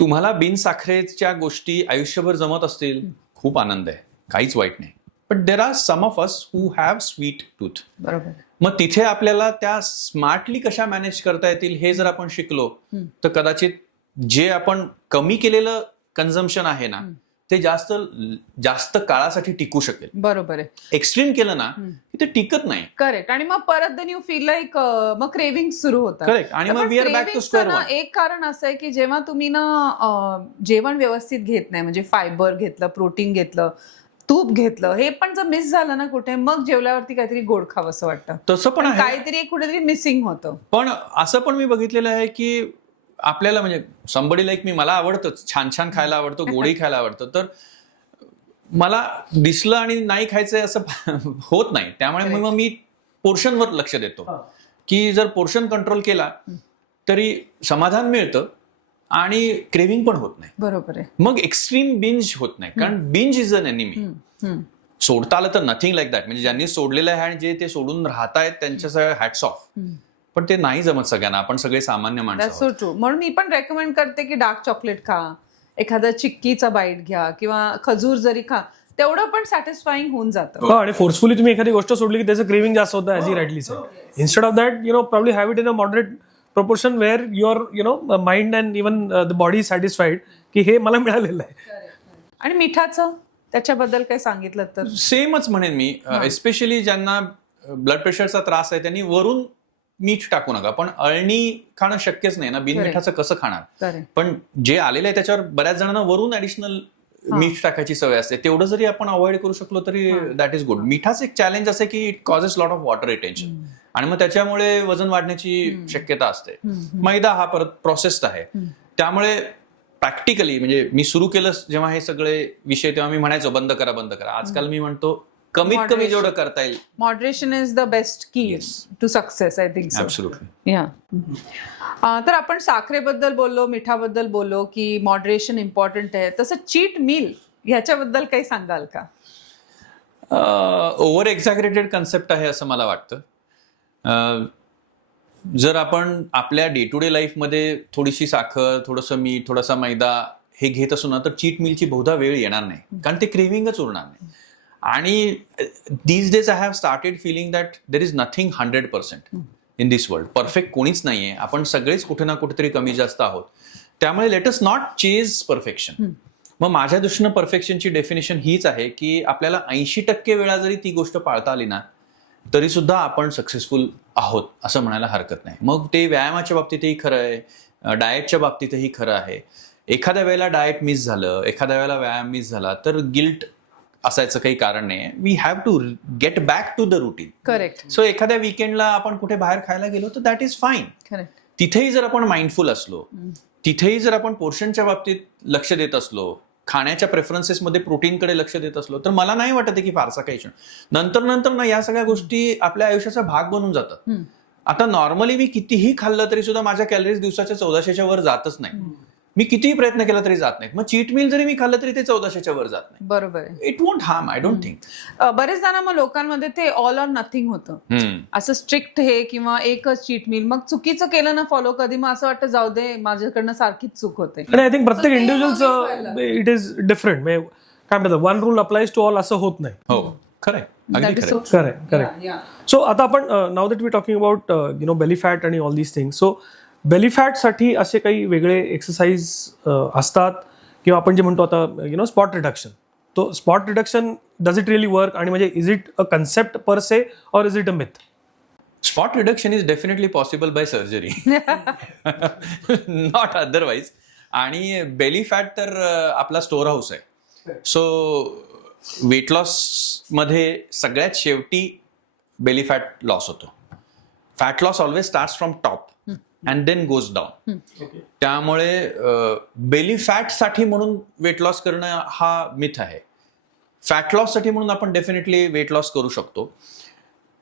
तुम्हाला बिनसाखरेच्या गोष्टी आयुष्यभर जमत असतील, खूप आनंद आहे, काहीच वाईट नाही. But there are some of us who have sweet tooth. बरोबर. मग तिथे आपल्याला त्या स्मार्टली कशा मॅनेज करता येतील हे जर आपण शिकलो तर कदाचित जे आपण कमी केलेलं कन्झम्पशन आहे ना ते जास्त काळासाठी टिकू शकेल. बरोबर आहे. एक्स्ट्रीम केलं ना की ते टिकत नाही. करेक्ट. आणि मग परत देन यू फील लाईक मग क्रेव्हिंग सुरू होतात. करेक्ट. आणि मग we are back to square one. एक कारण असं आहे की जेव्हा तुम्ही ना जेवण व्यवस्थित घेत नाही, म्हणजे फायबर घेतलं, प्रोटीन घेतलं, तूप घेतलं, हे पण जर मिस झालं ना कुठे, मग जेवल्यावरती काहीतरी गोड खावं असं वाटतं. तसं पण आहे, काहीतरी कुठेतरी मिसिंग होतं. पण असं पण मी बघितलेलं आहे की आपल्याला म्हणजे संबडी लाईक मी, मला आवडतं छान छान खायला आवडतं, गोडी खायला आवडतं, तर मला दिसलं आणि नाही खायचंय असं होत नाही. त्यामुळे मग मी पोर्शनवर लक्ष देतो की जर पोर्शन कंट्रोल केला तरी समाधान मिळतं आणि क्रेविंग पण होत नाही. बरोबर आहे. मग एक्स्ट्रीम बिंज होत नाही, कारण बिंज इज अन एनिमी. सोडता आलं तर नथिंग लाईक दॅट, म्हणजे ज्यांनी सोडलेलं आहे आणि जे ते सोडून राहतायत त्यांच्या सगळ्या हॅट्स ऑफ. पण ते नाही जमत सगळ्यांना, आपण सगळे सामान्य माणसं दॅट्स सो ट्रू. म्हणून मी पण रेकमेंड करते की डार्क चॉकलेट खा, एखादा चिक्कीचा बाईट घ्या किंवा खजूर जरी खा, तेवढं पण सॅटिस्फाईंग होऊन जातं. आणि फोर्सफुली तुम्ही एखादी गोष्ट सोडली की त्याचं क्रेविंग जास्त होतं, as he rightly sed. Instead of that probably have it in a moderate proportion where your mind and even the body is satisfied की हे मला मिळालेलं आहे. आणि मिठाचं त्याच्याबद्दल काय सांगितलं तर सेमच म्हणेन मी, एस्पेशली ज्यांना ब्लड प्रेशरचा त्रास आहे त्यांनी वरून मीठ टाकू नका. पण अळणी खाणं शक्यच नाही ना, बिन मिठाचं कसं खाणार. पण जे आलेलं आहे त्याच्यावर बऱ्याच जणांना वरून ऍडिशनल मीठ टाकायची सवय असते. तेवढं जरी आपण अवॉइड करू शकलो तरी दॅट इज गुड. मिठाचं एक चॅलेंज असं की it causes lot of water retention आणि मग त्याच्यामुळे वजन वाढण्याची शक्यता असते. मैदा हा परत प्रोसेस्ड आहे, त्यामुळे प्रॅक्टिकली म्हणजे मी सुरू केलं जेव्हा हे सगळे विषय तेव्हा मी म्हणायचो बंद करा बंद करा. आजकाल मी म्हणतो कमीत कमी जेवढं करता येईल. Moderation is the best key to success, I think so. Absolutely. तर आपण साखरेबद्दल बोललो, मिठाबद्दल बोललो की मॉडरेशन इम्पॉर्टंट आहे. तसं चीट मील ह्याच्याबद्दल काही सांगाल का? ओव्हर एक्झॅगरेटेड कन्सेप्ट आहे असं मला वाटतं. जर आपण आपल्या डे टू डे लाईफमध्ये थोडीशी साखर, थोडंसं मीठ, थोडासा मैदा हे घेत असू ना, तर चीट मीलची बहुधा वेळ येणार नाही, कारण ते क्रेविंगच उरणार नाही. आणि these days I have started feeling that there is nothing 100% in this world. Perfect कोणीच नाहीये, आपण सगळेच कुठे ना कुठेतरी कमी जास्त आहोत. त्यामुळे let us not chase perfection. मग माझ्या दृष्टीनं परफेक्शनची डेफिनेशन हीच आहे की आपल्याला 80% वेळा जरी ती गोष्ट पाळता आली ना तरी सुद्धा आपण सक्सेसफुल आहोत असं म्हणायला हरकत नाही. मग ते व्यायामाच्या बाबतीतही खरं आहे, डाएटच्या बाबतीतही खरं आहे. एखाद्या वेळेला डाएट मिस झालं, एखाद्या वेळेला व्यायाम मिस झाला तर गिल्ट असायचं काही कारण नाही. We have to get back to the routine. Correct. So एखाद्या विकेंडला आपण कुठे बाहेर खायला गेलो तर दॅट इज फाईन. करेक्ट. तिथेही जर आपण माइंडफुल असलो, तिथेही जर आपण पोर्शनच्या बाबतीत लक्ष देत असलो, खाण्याच्या प्रेफरन्सेसमध्ये प्रोटीनकडे लक्ष देत असलो, तर मला नाही वाटत की फारसा काही नंतर ना या सगळ्या गोष्टी आपल्या आयुष्याचा भाग बनून जातात. आता नॉर्मली मी कितीही खाल्लं तरी सुद्धा माझ्या कॅलरीज दिवसाच्या 1400च्या वर जातच नाही. मी कितीही प्रयत्न केला तरी जात नाहीत. मग चीट मील जरी मी खाल्लं तरी ते 1400च्या वर जात नाही. बरोबर आहे. It won't harm, I don't think. बरेच जण मग लोकांमध्ये ते ऑल ऑर नथिंग होतं, असं स्ट्रिक्ट हे किंवा एकच चीट मील. मग चुकीचं केलं ना फॉलो कधी, मग असं वाटतं जाऊ दे माझ्याकडनं सारखीच चूक होते. आणि आय थिंक प्रत्येक इंडिव्हिज्युअलचं इट इज डिफरंट. काय म्हणतात, one rule applies to all असं होत नाही. हो, खरंय, अगदी खरंय. करेक्ट. सो आता आपण now that we talking about belly fat आणि all these things. So belly फॅटसाठी असे काही वेगळे एक्सरसाइज असतात किंवा आपण जे म्हणतो आता स्पॉट रिडक्शन. तो spot reduction does it really work, आणि म्हणजे is it a concept per se or is it a myth? Spot reduction is definitely possible by surgery, not otherwise. आणि बेली फॅट तर आपला स्टोअर हाऊस आहे. So weight loss मध्ये सगळ्यात शेवटी belly fat loss होतो. Fat loss always starts from top and then goes down. त्यामुळे belly fat साठी म्हणून वेट लॉस करणं हा मिथ आहे. फॅट लॉस साठी म्हणून आपण डेफिनेटली वेट लॉस करू शकतो.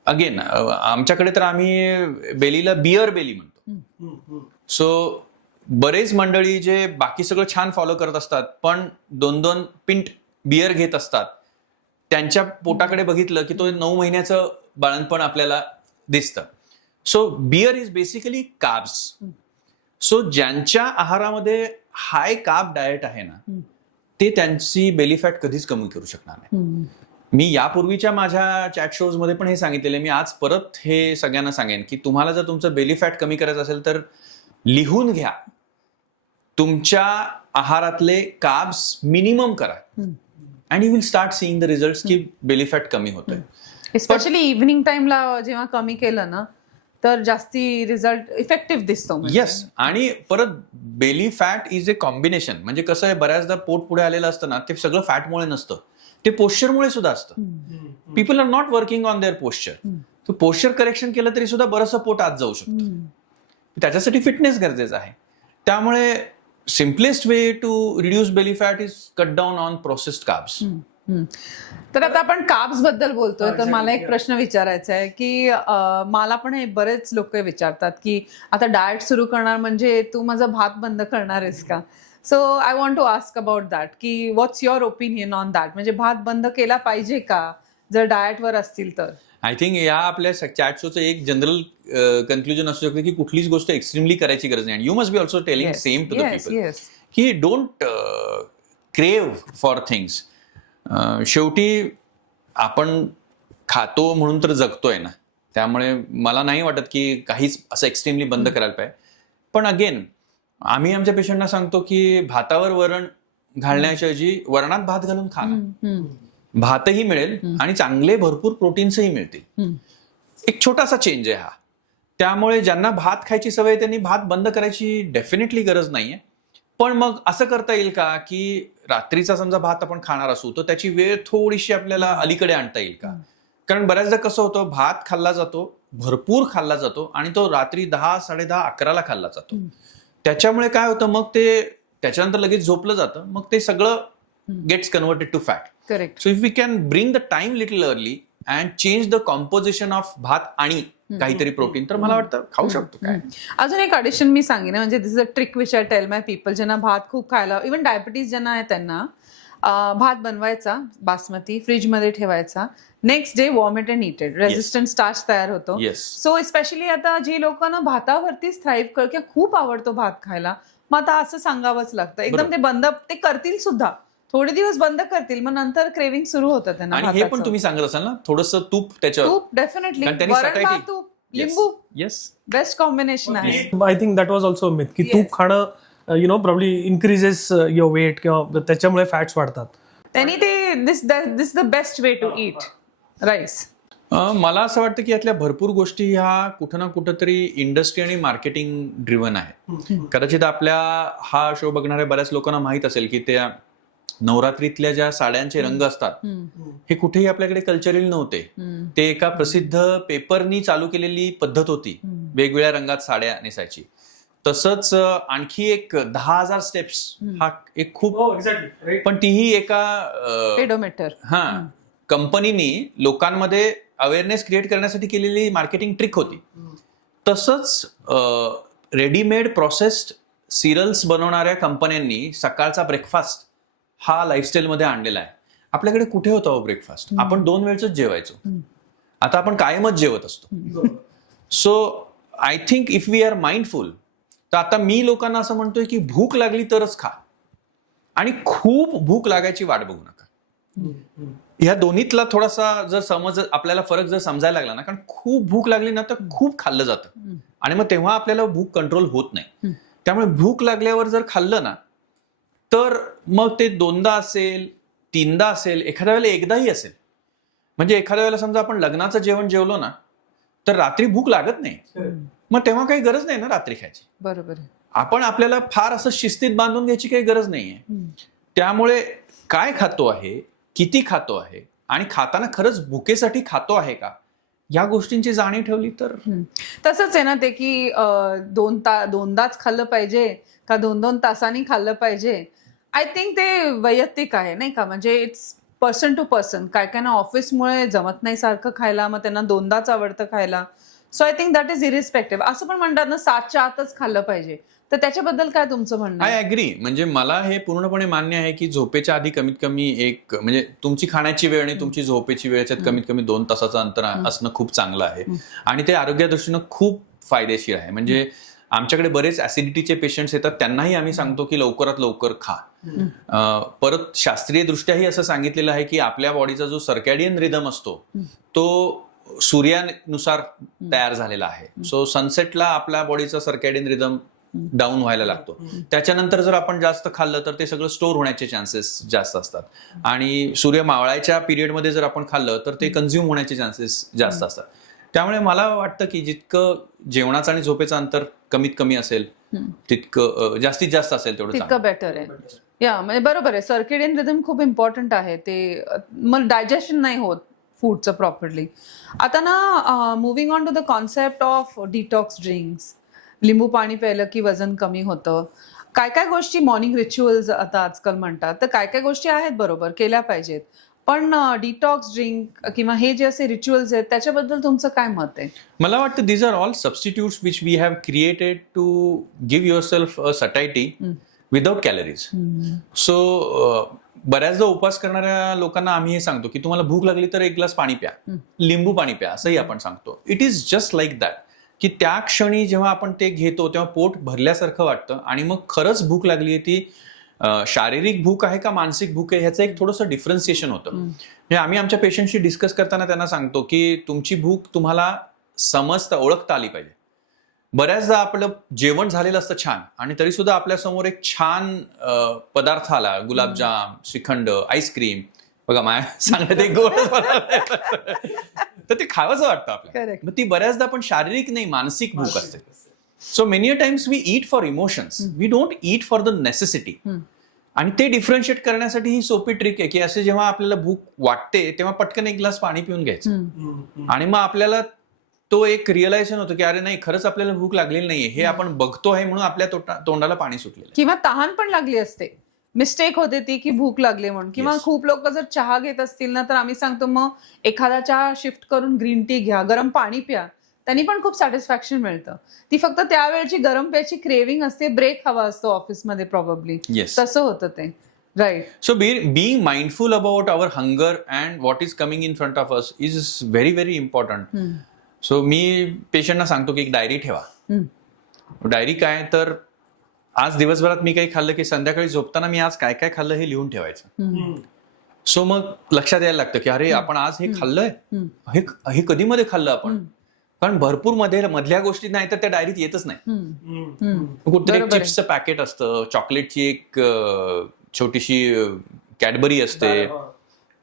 अगेन आमच्याकडे तर आम्ही बेलीला बिअर बेली म्हणतो. सो बरेच मंडळी जे बाकी सगळं छान फॉलो करत असतात पण 2-2 पिंट बिअर घेत असतात, त्यांच्या पोटाकडे बघितलं की तो 9 महिन्याचं बाळंतपण आपल्याला दिसतं. So beer is basically carbs. So ज्यांच्या आहारामध्ये हाय कार्ब डाएट आहे ना, ते त्यांची बेली फॅट कधीच कमी करू शकणार नाही. मी यापूर्वीच्या माझ्या चॅट शोज मध्ये पण हे सांगितलेलं आहे, मी आज परत हे सगळ्यांना सांगेन की तुम्हाला जर तुमचं बेली फॅट कमी करायचं असेल तर लिहून घ्या, तुमच्या आहारातले कार्ब्स मिनिमम करा and you will start seeing the results की बेली फॅट कमी होतोय. स्पेशली इव्हनिंग टाइमला जेव्हा कमी केलं ना तर जास्ती रिझल्ट इफेक्टिव्ह दिसतो. येस. आणि परत Bailey fat is a combination. म्हणजे कसं आहे, बऱ्याचदा पोट पुढे आलेलं असतं ना, ते सगळं फॅटमुळे नसतं, ते पोश्चरमुळे सुद्धा असतं. People are not working on their posture. तर पोश्चर करेक्शन केलं तरी सुद्धा बरंचसं पोट आत जाऊ शकतं. त्याच्यासाठी फिटनेस गरजेचं आहे. त्यामुळे simplest way to reduce belly fat is cut down on processed carbs. तर आता आपण कार्ब्स बद्दल बोलतोय तर मला एक प्रश्न विचारायचा आहे की मला पण हे बरेच लोक विचारतात की आता डाएट सुरू करणार म्हणजे तू माझा भात बंद करणार आहेस का. So I want to ask about that की what's your opinion on that, म्हणजे भात बंद केला पाहिजे का जर डाएटवर असतील तर. आय थिंक या आपल्या चॅट शोचं एक जनरल कन्क्लुजन असू शकतं की कुठलीच गोष्ट एक्स्ट्रीमली करायची गरज नाही. You must be also telling same to the people की डोंट क्रेव फॉर थिंग्स. शेवटी आपण खातो म्हणून तर जगतोय ना, त्यामुळे मला नाही वाटत की काहीच असं एक्स्ट्रीमली बंद करायला पाहिजे. पण अगेन आम्ही आमच्या पेशंटना सांगतो की भातावर वरण घालण्याच्या ऐवजी वरणात भात घालून खा ना. भातही मिळेल आणि चांगले भरपूर प्रोटीन्सही मिळतील. एक छोटासा चेंज आहे हा. त्यामुळे ज्यांना भात खायची सवय त्यांनी भात बंद करायची डेफिनेटली गरज नाहीये. पण मग असं करता येईल का की रात्रीचा समजा भात आपण खाणार असू तर त्याची वेळ थोडीशी आपल्याला अलीकडे आणता येईल का. कारण बऱ्याचदा कसं होतं, भात खाल्ला जातो, भरपूर खाल्ला जातो आणि तो रात्री 10, 10:30, 11ला खाल्ला जातो. त्याच्यामुळे काय होतं, मग ते त्याच्यानंतर लगेच झोपलं जातं, मग ते सगळं gets converted to fat. Correct. So if we can bring the time little early and change the composition of bhat आणि काहीतरी प्रोटीन, तर मला वाटतं खाऊ शकतो. काय अजून एक ॲडिशन मी सांगेन, म्हणजे this is a trick which I tell my people, ज्यांना भात खूप खायला, इव्हन डायबिटीज ज्यांना आहे त्यांना भात बनवायचा बासमती, फ्रीजमध्ये ठेवायचा, next day warm it and eat it, resistant starch तयार होतो. सो स्पेशली आता जी लोकांना भातावरतीच थ्राईव्ह किंवा खूप आवडतो भात खायला, मग आता असं सांगावंच लागतं. एकदम ते बंद ते करतील सुद्धा, थोडे दिवस बंद करतील, मग नंतर क्रेविंग सुरू होतं त्यांना. आणि हे पण तुम्ही सांगत असाल ना, थोडंसं तूप त्याच्यावर, तूप डेफिनेटली, वरण भात तूप लिंबू, येस, बेस्ट कॉम्बिनेशन आहे. I think that was also myth की तूप खाणं प्रॉब्ली इन्क्रीजेस युअर वेट किंवा त्याच्यामुळे फॅट्स वाढतात. त्यांनी ते this the best way to eat rice. मला असं वाटतं की यातल्या भरपूर गोष्टी ह्या कुठं ना कुठं तरी इंडस्ट्री आणि मार्केटिंग ड्रिव्हन आहे. कदाचित आपल्या हा शो बघणाऱ्या बऱ्याच लोकांना माहित असेल की त्या नवरात्रीतल्या ज्या साड्यांचे रंग असतात हे कुठेही आपल्याकडे कल्चरल नव्हते. ते एका प्रसिद्ध पेपरनी चालू केलेली पद्धत होती, वेगवेगळ्या रंगात साड्या नेसायची. तसंच आणखी एक 10,000 स्टेप्स हा एक खूप, पण तीही एका पेडोमीटर कंपनीनी लोकांमध्ये अवेअरनेस क्रिएट करण्यासाठी केलेली मार्केटिंग ट्रिक होती. तसंच रेडीमेड प्रोसेस्ड सिरल्स बनवणाऱ्या कंपन्यांनी सकाळचा ब्रेकफास्ट हा लाईफस्टाईलमध्ये आणलेला आहे. आपल्याकडे कुठे होता हो ब्रेकफास्ट? आपण 2 वेळच जेवायचो, आता आपण कायमच जेवत असतो. So I think if we are mindful, तर आता मी लोकांना असं म्हणतोय की भूक लागली तरच खा आणि खूप भूक लागायची वाट बघू नका. ह्या दोन्हीतला थोडासा जर समज आपल्याला फरक जर समजायला लागला ना, कारण खूप भूक लागली ना तर खूप खाल्लं जातं आणि मग तेव्हा आपल्याला भूक कंट्रोल होत नाही. त्यामुळे भूक लागल्यावर जर खाल्लं ना तर मग ते 2दा असेल, 3दा असेल, एखाद्या वेळेला एकदाही असेल. म्हणजे एखाद्या वेळेला समजा आपण लग्नाचं जेवण जेवलो ना तर रात्री भूक लागत नाही, मग तेव्हा काही गरज नाही ना रात्री खायची. बरोबर. आपण आपल्याला फार असं शिस्तीत बांधून घ्यायची काही गरज नाहीये. त्यामुळे काय खातो आहे, किती खातो आहे आणि खाताना खरंच भुकेसाठी खातो आहे का, या गोष्टींची जाणीव ठेवली तर. तसंच आहे ना ते की 2दाच खाल्लं पाहिजे का 2-2 तासांनी खाल्लं पाहिजे. आय थिंक ते वैयक्तिक आहे नाही का, म्हणजे इट्स पर्सन टू पर्सन. काय काय ना ऑफिसमुळे जमत नाही सारखं खायला, मग त्यांना 2दाच आवडतं खायला. So I think that is irrespective. असं पण म्हणतात ना 7च्या आतच खाल्लं पाहिजे, तर त्याच्याबद्दल काय तुमचं म्हणणं? I agree. म्हणजे मला हे पूर्णपणे मान्य आहे की झोपेच्या आधी कमीत कमी एक, म्हणजे तुमची खाण्याची वेळ आणि तुमची झोपेची वेळ याच्यात कमीत कमी 2 तासाचं अंतर असणं खूप चांगलं आहे आणि ते आरोग्यादृष्टीनं खूप फायदेशीर आहे. म्हणजे आमच्याकडे बरेच ऍसिडिटीचे पेशंट्स येतात, त्यांनाही आम्ही सांगतो की लवकरात लवकर खा. परत शास्त्रीय दृष्ट्याही असं सांगितलेलं आहे की आपल्या बॉडीचा जो सर्कॅडियन रिदम असतो तो सूर्यानुसार तयार झालेला आहे. सो सनसेटला आपल्या बॉडीचा सर्कॅडियन रिदम डाऊन व्हायला लागतो. त्याच्यानंतर जर आपण जास्त खाल्लं तर ते सगळं स्टोअर होण्याचे चान्सेस जास्त असतात आणि सूर्य मावळायच्या पिरियडमध्ये जर आपण खाल्लं तर ते कन्झ्युम होण्याचे चान्सेस जास्त असतात. त्यामुळे मला वाटतं की जितकं जेवणाचं आणि झोपेचं अंतर कमीत कमी असेल तितकं जास्तीत जास्त असेल तितकं बेटर आहे. या म्हणजे बरोबर आहे, सर्केडियन रिदम खूप इम्पॉर्टंट आहे. ते मग डायजेशन नाही होत फूडचं प्रॉपरली. आता ना moving on to the concept of detox drinks, लिंबू पाणी प्यायलं की वजन कमी होतं, काय काय गोष्टी मॉर्निंग रिच्युअल्स आता आजकाल म्हणतात, तर काय काय गोष्टी आहेत बरोबर केल्या पाहिजेत. पण डिटॉक्स ड्रिंक किंवा हे जे असे रिच्युअल्स आहेत त्याच्याबद्दल तुमचं काय मत आहे? मला वाटतं these are all substitutes which we have created to give your self a satiety without calories. So बऱ्याचदा उपवास करणाऱ्या लोकांना आम्ही हे सांगतो की तुम्हाला भूक लागली तर एक ग्लास पाणी प्या, लिंबू पाणी प्या, असंही आपण सांगतो. It is just like that, की त्या क्षणी जेव्हा आपण ते घेतो तेव्हा पोट भरल्यासारखं वाटतं आणि मग खरंच भूक लागली आहे ती शारीरिक भूक आहे का मानसिक भूक आहे ह्याचं एक थोडंसं डिफरन्सिएशन होतं. म्हणजे आम्ही आमच्या पेशंटशी डिस्कस करताना त्यांना सांगतो की तुमची भूक तुम्हाला समजता ओळखता आली पाहिजे. बऱ्याचदा आपलं जेवण झालेलं असतं छान आणि तरी सुद्धा आपल्यासमोर एक छान पदार्थ आला, गुलाबजाम, श्रीखंड, आईस्क्रीम, बघा माया सांगण्यात एक गोड तर ते खावंसं वाटतं आपल्याला. मग ती बऱ्याचदा पण शारीरिक नाही मानसिक भूक असते. So many a times we eat for emotions, we don't eat for the necessity. आणि ते डिफरन्शिएट करण्यासाठी ही सोपी ट्रिक आहे की असे जेव्हा आपल्याला भूक वाटते तेव्हा पटकन एक ग्लास पाणी पिऊन घ्यायचं आणि मग आपल्याला तो एक रिअलायझेशन होतं की अरे नाही खरंच आपल्याला भूक लागलेली नाहीये, हे आपण बघतो आहे म्हणून आपल्या तोंडाला पाणी सुटलेलं. किंवा तहान पण लागली असते, मिस्टेक होते ती की भूक लागली म्हणून. किंवा खूप लोक जर चहा घेत असतील ना तर आम्ही सांगतो मग एखादा चहा शिफ्ट करून ग्रीन टी घ्या, गरम पाणी प्या, त्यांनी पण खूप सॅटिस्फॅक्शन मिळतं. ती फक्त त्यावेळची गरम प्यायची क्रेविंग असते, ब्रेक हवा असतो ऑफिसमध्ये प्रॉब्ली, तसं होतं ते. Right. So being mindful about our hunger and what is coming in front of us is very very important. So मी पेशंटना सांगतो की एक डायरी ठेवा. डायरी काय तर आज दिवसभरात मी काही खाल्लं की संध्याकाळी झोपताना मी आज काय काय खाल्लं हे लिहून ठेवायचं. सो मग लक्षात यायला लागतं की अरे आपण आज हे खाल्लंय, हे कधी मध्ये खाल्लं आपण, कारण भरपूर मधल्या गोष्टी नाही तर त्या डायरीत येतच नाही. कुठतरी चिप्सचं पॅकेट असतं, चॉकलेटची एक छोटीशी कॅडबरी असते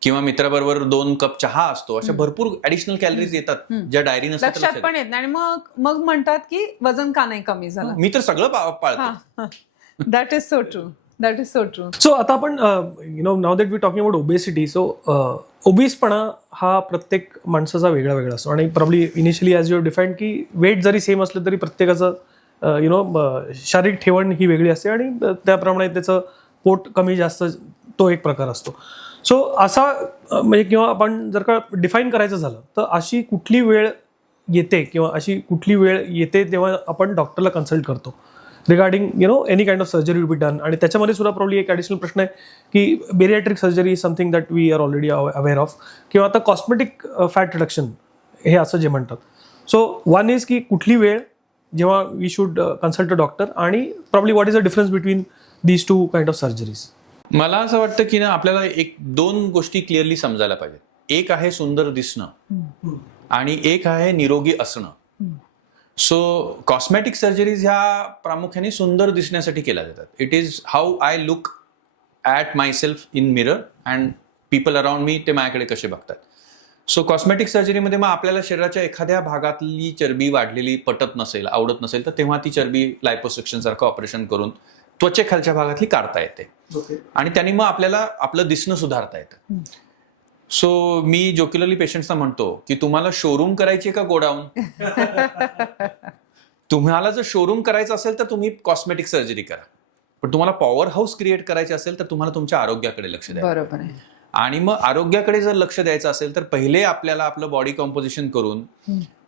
किंवा मित्राबरोबर 2 कप चहा असतो, अशा भरपूर ऍडिशनल कॅलरीज येतात ज्या डायरी लक्षात पण येत नाही. आणि मग म्हणतात की वजन का नाही कमी झालं. मी तर सगळं पाळतो. That is so true, that is so true. So आता आपण now that we talking about obesity, so ओबीसपणा हा प्रत्येक माणसाचा वेगळा वेगळा असतो आणि probably initially as you defined की वेट जरी सेम असलं तरी प्रत्येकाचं शारीरिक ठेवण ही वेगळी असते आणि त्याप्रमाणे त्याचं पोट कमी जास्त तो एक प्रकार असतो. सो असा म्हणजे किंवा आपण जर का डिफाईन करायचं झालं तर अशी कुठली वेळ येते किंवा अशी कुठली वेळ येते तेव्हा आपण डॉक्टरला कन्सल्ट करतो regarding any kind of surgery will be done. आणि त्याच्यामध्ये सुद्धा प्रॉब्ली एक ॲडिशनल प्रश्न आहे की bariatric surgery is something that we are already aware of, किंवा आता कॉस्मेटिक फॅट रिडक्शन हे असं जे म्हणतात. सो वन इज की कुठली वेळ जेव्हा we should consult a doctor आणि probably what is the difference between these two kind of surgeries. मला असं वाटतं की ना आपल्याला 1-2 गोष्टी क्लिअरली समजायला पाहिजेत. एक आहे सुंदर दिसणं आणि एक आहे निरोगी असणं. सो कॉस्मेटिक सर्जरीज ह्या प्रामुख्याने सुंदर दिसण्यासाठी केल्या जातात. It is how I look at my self in mirror and people around me ते माझ्याकडे कसे बघतात. सो कॉस्मेटिक सर्जरीमध्ये मग आपल्याला शरीराच्या एखाद्या भागातली चरबी वाढलेली पटत नसेल, आवडत नसेल तर तेव्हा ती चरबी लायपोसक्शन सारखं ऑपरेशन करून त्वचेखालच्या भागातली काढता येते आणि त्यांनी मग आपल्याला आपलं दिसणं सुधारता येतं. सो मी जोक्युलरली पेशंट्सना म्हणतो की तुम्हाला शोरूम करायची का गोडाऊन? तुम्हाला जर शोरूम करायचं असेल तर तुम्ही कॉस्मेटिक सर्जरी करा, पण तुम्हाला पॉवर हाऊस क्रिएट करायचे असेल तर तुम्हाला तुमच्या आरोग्याकडे लक्ष द्या. बरोबर आहे. आणि मग आरोग्याकडे जर लक्ष द्यायचं असेल तर पहिले आपल्याला आपलं बॉडी कॉम्पोजिशन करून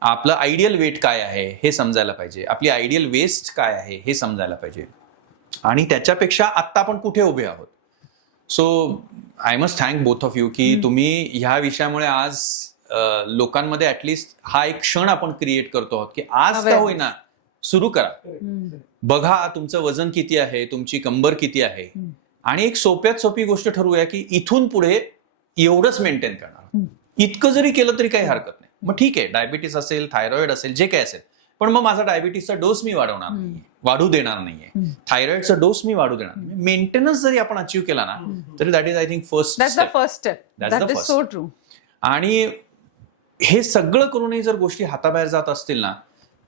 आपलं आयडियल वेट काय आहे हे समजायला पाहिजे, आपली आयडियल वेस्ट काय आहे हे समजायला पाहिजे आणि त्याच्यापेक्षा आत्ता आपण कुठे उभे आहोत. So I must thank both of you की तुम्ही ह्या विषयामुळे आज लोकांमध्ये ऍटलिस्ट हा एक क्षण आपण क्रिएट करतो आहोत की आज का होईना सुरू करा, बघा तुमचं वजन किती आहे, तुमची कंबर किती आहे आणि एक सोप्यात सोपी गोष्ट ठरवूया की इथून पुढे एवढंच मेंटेन करणार. इतकं जरी केलं तरी काही हरकत नाही. मग ठीक आहे, डायबिटीस असेल, थायरॉइड असेल, जे काय असेल, पण मग माझा डायबिटीसचा डोस मी वाढवणार नाहीये, वाढू देणार नाहीये, थायरॉइडचा डोस मी वाढू देणार नाही. मेंटेनन्स जरी आपण अचीव्ह केला ना तरी that is I think first step. That is so true. आणि हे सगळं करूनही जर गोष्टी हाताबाहेर जात असतील ना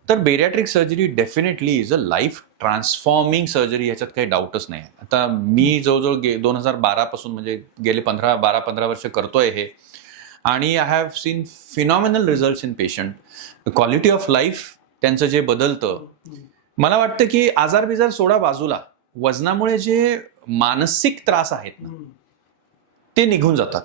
तर bariatric surgery definitely is a life transforming surgery, ह्याच्यात काही डाऊटच नाही. आता मी जवळजवळ 2012 पासून म्हणजे गेले 12-15 वर्ष करतोय हे आणि I have seen phenomenal results in patient. Quality of life त्यांचं जे बदलतं, मला वाटतं की आजार बिजार सोडा बाजूला, वजनामुळे जे मानसिक त्रास आहेत ना ते निघून जातात.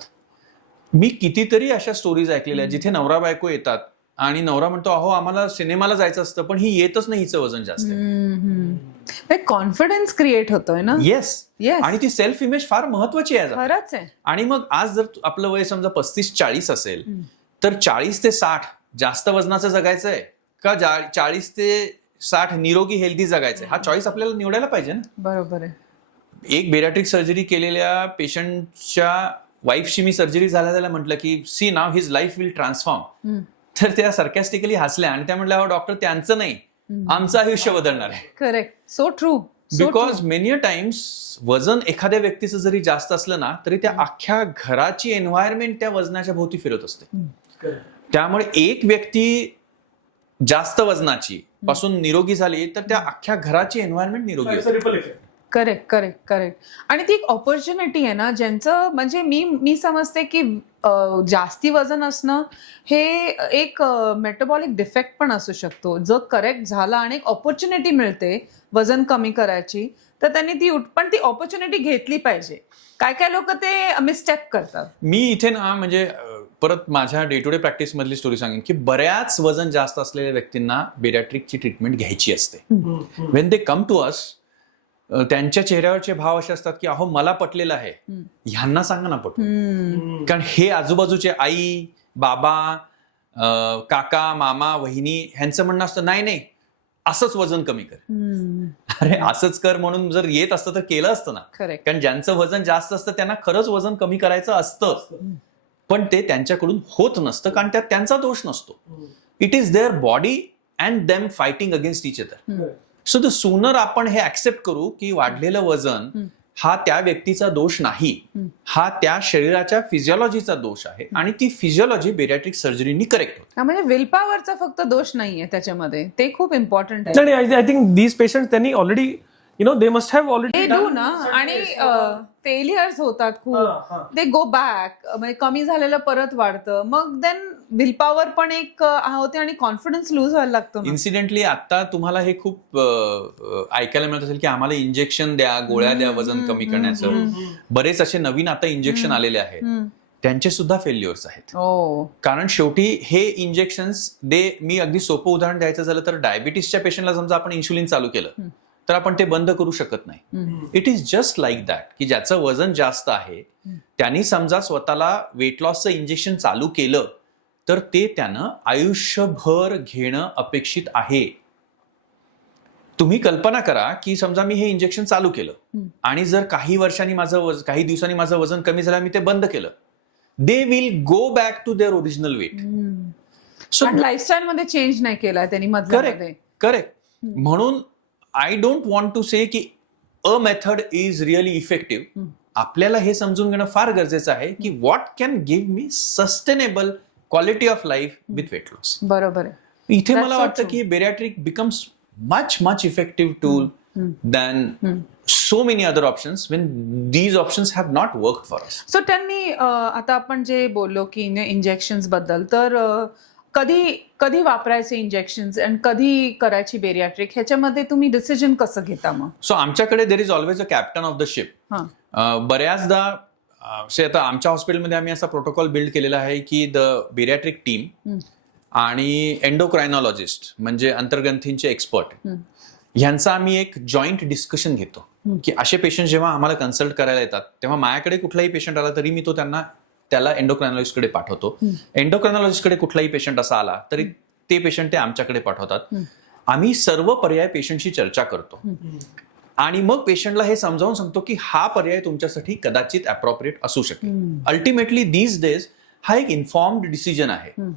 मी कितीतरी अशा स्टोरीज ऐकलेल्या जिथे नवरा बायको येतात आणि नवरा म्हणतो अहो आम्हाला सिनेमाला जायचं असतं पण ही येतच नाही, हिचं वजन जास्त आहे. कॉन्फिडन्स क्रिएट होतोय ना. येस. Yes. आणि ती सेल्फ इमेज फार महत्वाची आहे. खरंच आहे. आणि मग आज जर आपलं वय समजा 35-40 असेल तर 40 ते 60 जास्त वजनाचं जगायचं आहे का 40 ते 60 निरोगी हेल्दी जगायचंय, हा चॉईस आपल्याला निवडायला पाहिजे ना. बरोबर आहे. एक बेरियाट्रिक सर्जरी केलेल्या पेशंटच्या वाईफशी मी सर्जरी झाल्या म्हटलं की see now his life will transform. तर त्या सर्कॅस्टिकली हसल्या आणि त्या म्हटल्या डॉक्टर त्यांचं नाही, आमचं आयुष्य बदलणार आहे. Correct. So true. Because many a times वजन एखाद्या व्यक्तीचं जरी जास्त असलं ना तरी त्या अख्ख्या घराची एन्व्हायरमेंट त्या वजनाच्या भोवती फिरत असते. त्यामुळे एक व्यक्ती जास्त वजनाची पासून निरोगी झाली तर त्या अख्ख्या घराची एन्व्हायरमेंट निरोगी असते. Correct correct correct. आणि ती एक ऑपॉर्च्युनिटी आहे ना ज्यांचं म्हणजे मी समजते की जास्ती वजन असणं हे एक मेटाबॉलिक डिफेक्ट पण असू शकतो. जर करेक्ट झाला आणि एक ऑपॉर्च्युनिटी मिळते वजन कमी करायची तर त्यांनी पण ती ऑपॉर्च्युनिटी घेतली पाहिजे. काय काय लोक ते मिसस्टेप करतात. मी इथे ना म्हणजे परत माझ्या डे टू डे प्रॅक्टिस मधली स्टोरी सांगेन की बऱ्याच वजन जास्त असलेल्या व्यक्तींना बेरियाट्रिकची ट्रीटमेंट घ्यायची असते. When they come to us त्यांच्या चेहऱ्यावरचे भाव असे असतात की अहो मला पटलेलं आहे, ह्यांना सांगा ना पटवून. कारण हे आजूबाजूचे आई बाबा काका मामा वहिनी ह्यांचं म्हणणं असतं नाही नाही असंच वजन कमी कर. अरे असंच कर म्हणून जर येत असतं तर केलं असतं ना. कारण ज्यांचं वजन जास्त असतं त्यांना खरंच वजन कमी करायचं असतं पण ते त्यांच्याकडून होत नसतं कारण त्यात त्यांचा दोष नसतो. It is there body and them fighting against each other. So the sooner आपण हे ऍक्सेप्ट करू की वाढलेलं वजन हा त्या व्यक्तीचा दोष नाही, हा त्या शरीराच्या फिजिओलॉजीचा दोष आहे आणि ती फिजिओलॉजी बेरियाट्रिक सर्जरीनी करेक्ट होते. म्हणजे विल पॉवरचा फक्त दोष नाहीये त्याच्यामध्ये, ते खूप इम्पॉर्टंट आहे. नाही आय थिंक दीज पेशंट त्यांनी already they must have already do ना. आणि फेलियर्स होतात खूप, दे गो बॅक, म्हणजे कमी झालेलं परत वाढतं, मग देन विल पॉवर पण एक होते आणि कॉन्फिडन्स लूज व्हायला लागतो. इन्सिडेंटली आता तुम्हाला हे खूप ऐकायला मिळत असेल की आम्हाला इंजेक्शन द्या, गोळ्या द्या वजन कमी करण्याचं. बरेच असे नवीन आता इंजेक्शन आलेले आहेत, त्यांचे सुद्धा फेल्युअर्स आहेत. कारण शेवटी हे इंजेक्शन्स मी अगदी सोपं उदाहरण द्यायचं झालं तर डायबिटीसच्या पेशंटला समजा आपण इन्शुलिन चालू केलं तर आपण ते बंद करू शकत नाही. It is just like that की ज्याचं वजन जास्त आहे त्यांनी समजा स्वतःला वेट लॉसचं इंजेक्शन चालू केलं तर ते त्यानं आयुष्यभर घेणं अपेक्षित आहे. तुम्ही कल्पना करा की समजा मी हे इंजेक्शन चालू केलं आणि जर काही दिवसांनी माझं वजन कमी झालं, मी ते बंद केलं, they will go back to their original weight. So lifestyle मध्ये चेंज नाही केला त्यांनी मधल्यामध्ये. करेक्ट. म्हणून I don't want to say की a method is really effective. आपल्याला हे समजून घेणं फार गरजेचं आहे की what can give me sustainable quality of life with weight loss. बरोबर आहे. इथे मला वाटतं की bariatric becomes much effective tool than so many other options when these options have not worked for us. So tell me, आता आपण जे बोललो की इंजेक्शन्स बद्दल, तर कधी वापरायचे इंजेक्शन्स आणि कधी करायची बेरियाट्रिक, ह्याच्यामध्ये तुम्ही डिसिजन कसं घेता मग? सो आमच्याकडे there is always a captain of the ship. बऱ्याचदा आता आमच्या हॉस्पिटलमध्ये आम्ही असा प्रोटोकॉल बिल्ड केलेला आहे की द बेरियाट्रिक टीम आणि एंडोक्रायनॉलॉजिस्ट म्हणजे अंतर्ग्रंथींचे एक्सपर्ट ह्यांचा आम्ही एक जॉईंट डिस्कशन घेतो की असे पेशंट जेव्हा आम्हाला कन्सल्ट करायला येतात तेव्हा माझ्याकडे कुठलाही पेशंट आला तरी मी त्याला एंडोक्रायनॉलॉजिस्टकडे पाठवतो. एंडोक्रायनॉलॉजिस्टकडे कुठलाही पेशंट असा आला तरी ते पेशंट ते आमच्याकडे पाठवतात. आम्ही सर्व पर्याय पेशंटशी चर्चा करतो आणि मग पेशंटला हे समजावून सांगतो की हा पर्याय तुमच्यासाठी कदाचित अप्रोप्रिएट असू शकेल. अल्टिमेटली दीज डेज हा एक इन्फॉर्म्ड डिसिजन आहे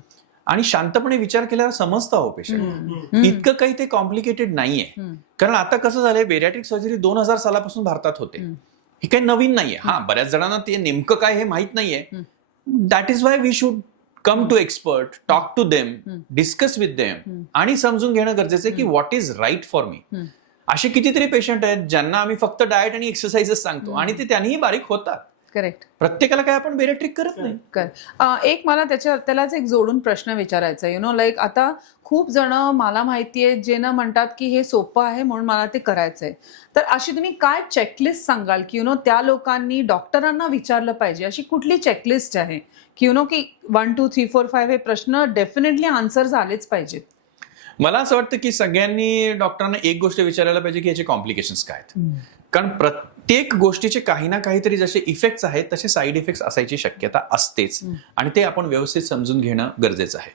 आणि शांतपणे विचार केल्यावर समजतं हो पेशंट. इतकं काही ते कॉम्प्लिकेटेड नाहीये. कारण आता कसं झालंय, बेरियाट्रिक सर्जरी 2000 सालापासून भारतात होते, हे काही नवीन नाहीये. बऱ्याच जणांना ते नेमकं काय हे माहित नाहीये. That is why we should come to expert, talk to them, discuss with them आणि समजून घेणं गरजेचं आहे की what is right for me. असे कितीतरी पेशंट आहेत ज्यांना आम्ही फक्त डाएट आणि एक्सरसाइजेस सांगतो आणि ते त्यांनीही बारीक होतात. करेक्ट. प्रत्येकाला काय आपण बेरेट्रिक करत नाही. एक मला त्यालाच एक जोडून प्रश्न विचारायचा आहे. लाईक आता खूप जण मला माहितीये जे ना म्हणतात की हे सोपं आहे म्हणून मला ते करायचंय. तर अशी तुम्ही काय चेकलिस्ट सांगाल की त्या लोकांनी डॉक्टरांना विचारलं पाहिजे, अशी कुठली चेकलिस्ट आहे की की 1 2 3 4 5 हे प्रश्न डेफिनेटली आन्सर झालेच पाहिजेत? मला असं वाटतं की सगळ्यांनी डॉक्टरांना एक गोष्ट विचारायला पाहिजे की याचे कॉम्प्लिकेशन्स काय आहेत. कारण प्रत्येक गोष्टीचे काही ना काहीतरी जसे इफेक्ट्स आहेत तसे साईड इफेक्ट्स असायची शक्यता असतेच, आणि ते आपण व्यवस्थित समजून घेणं गरजेचं आहे.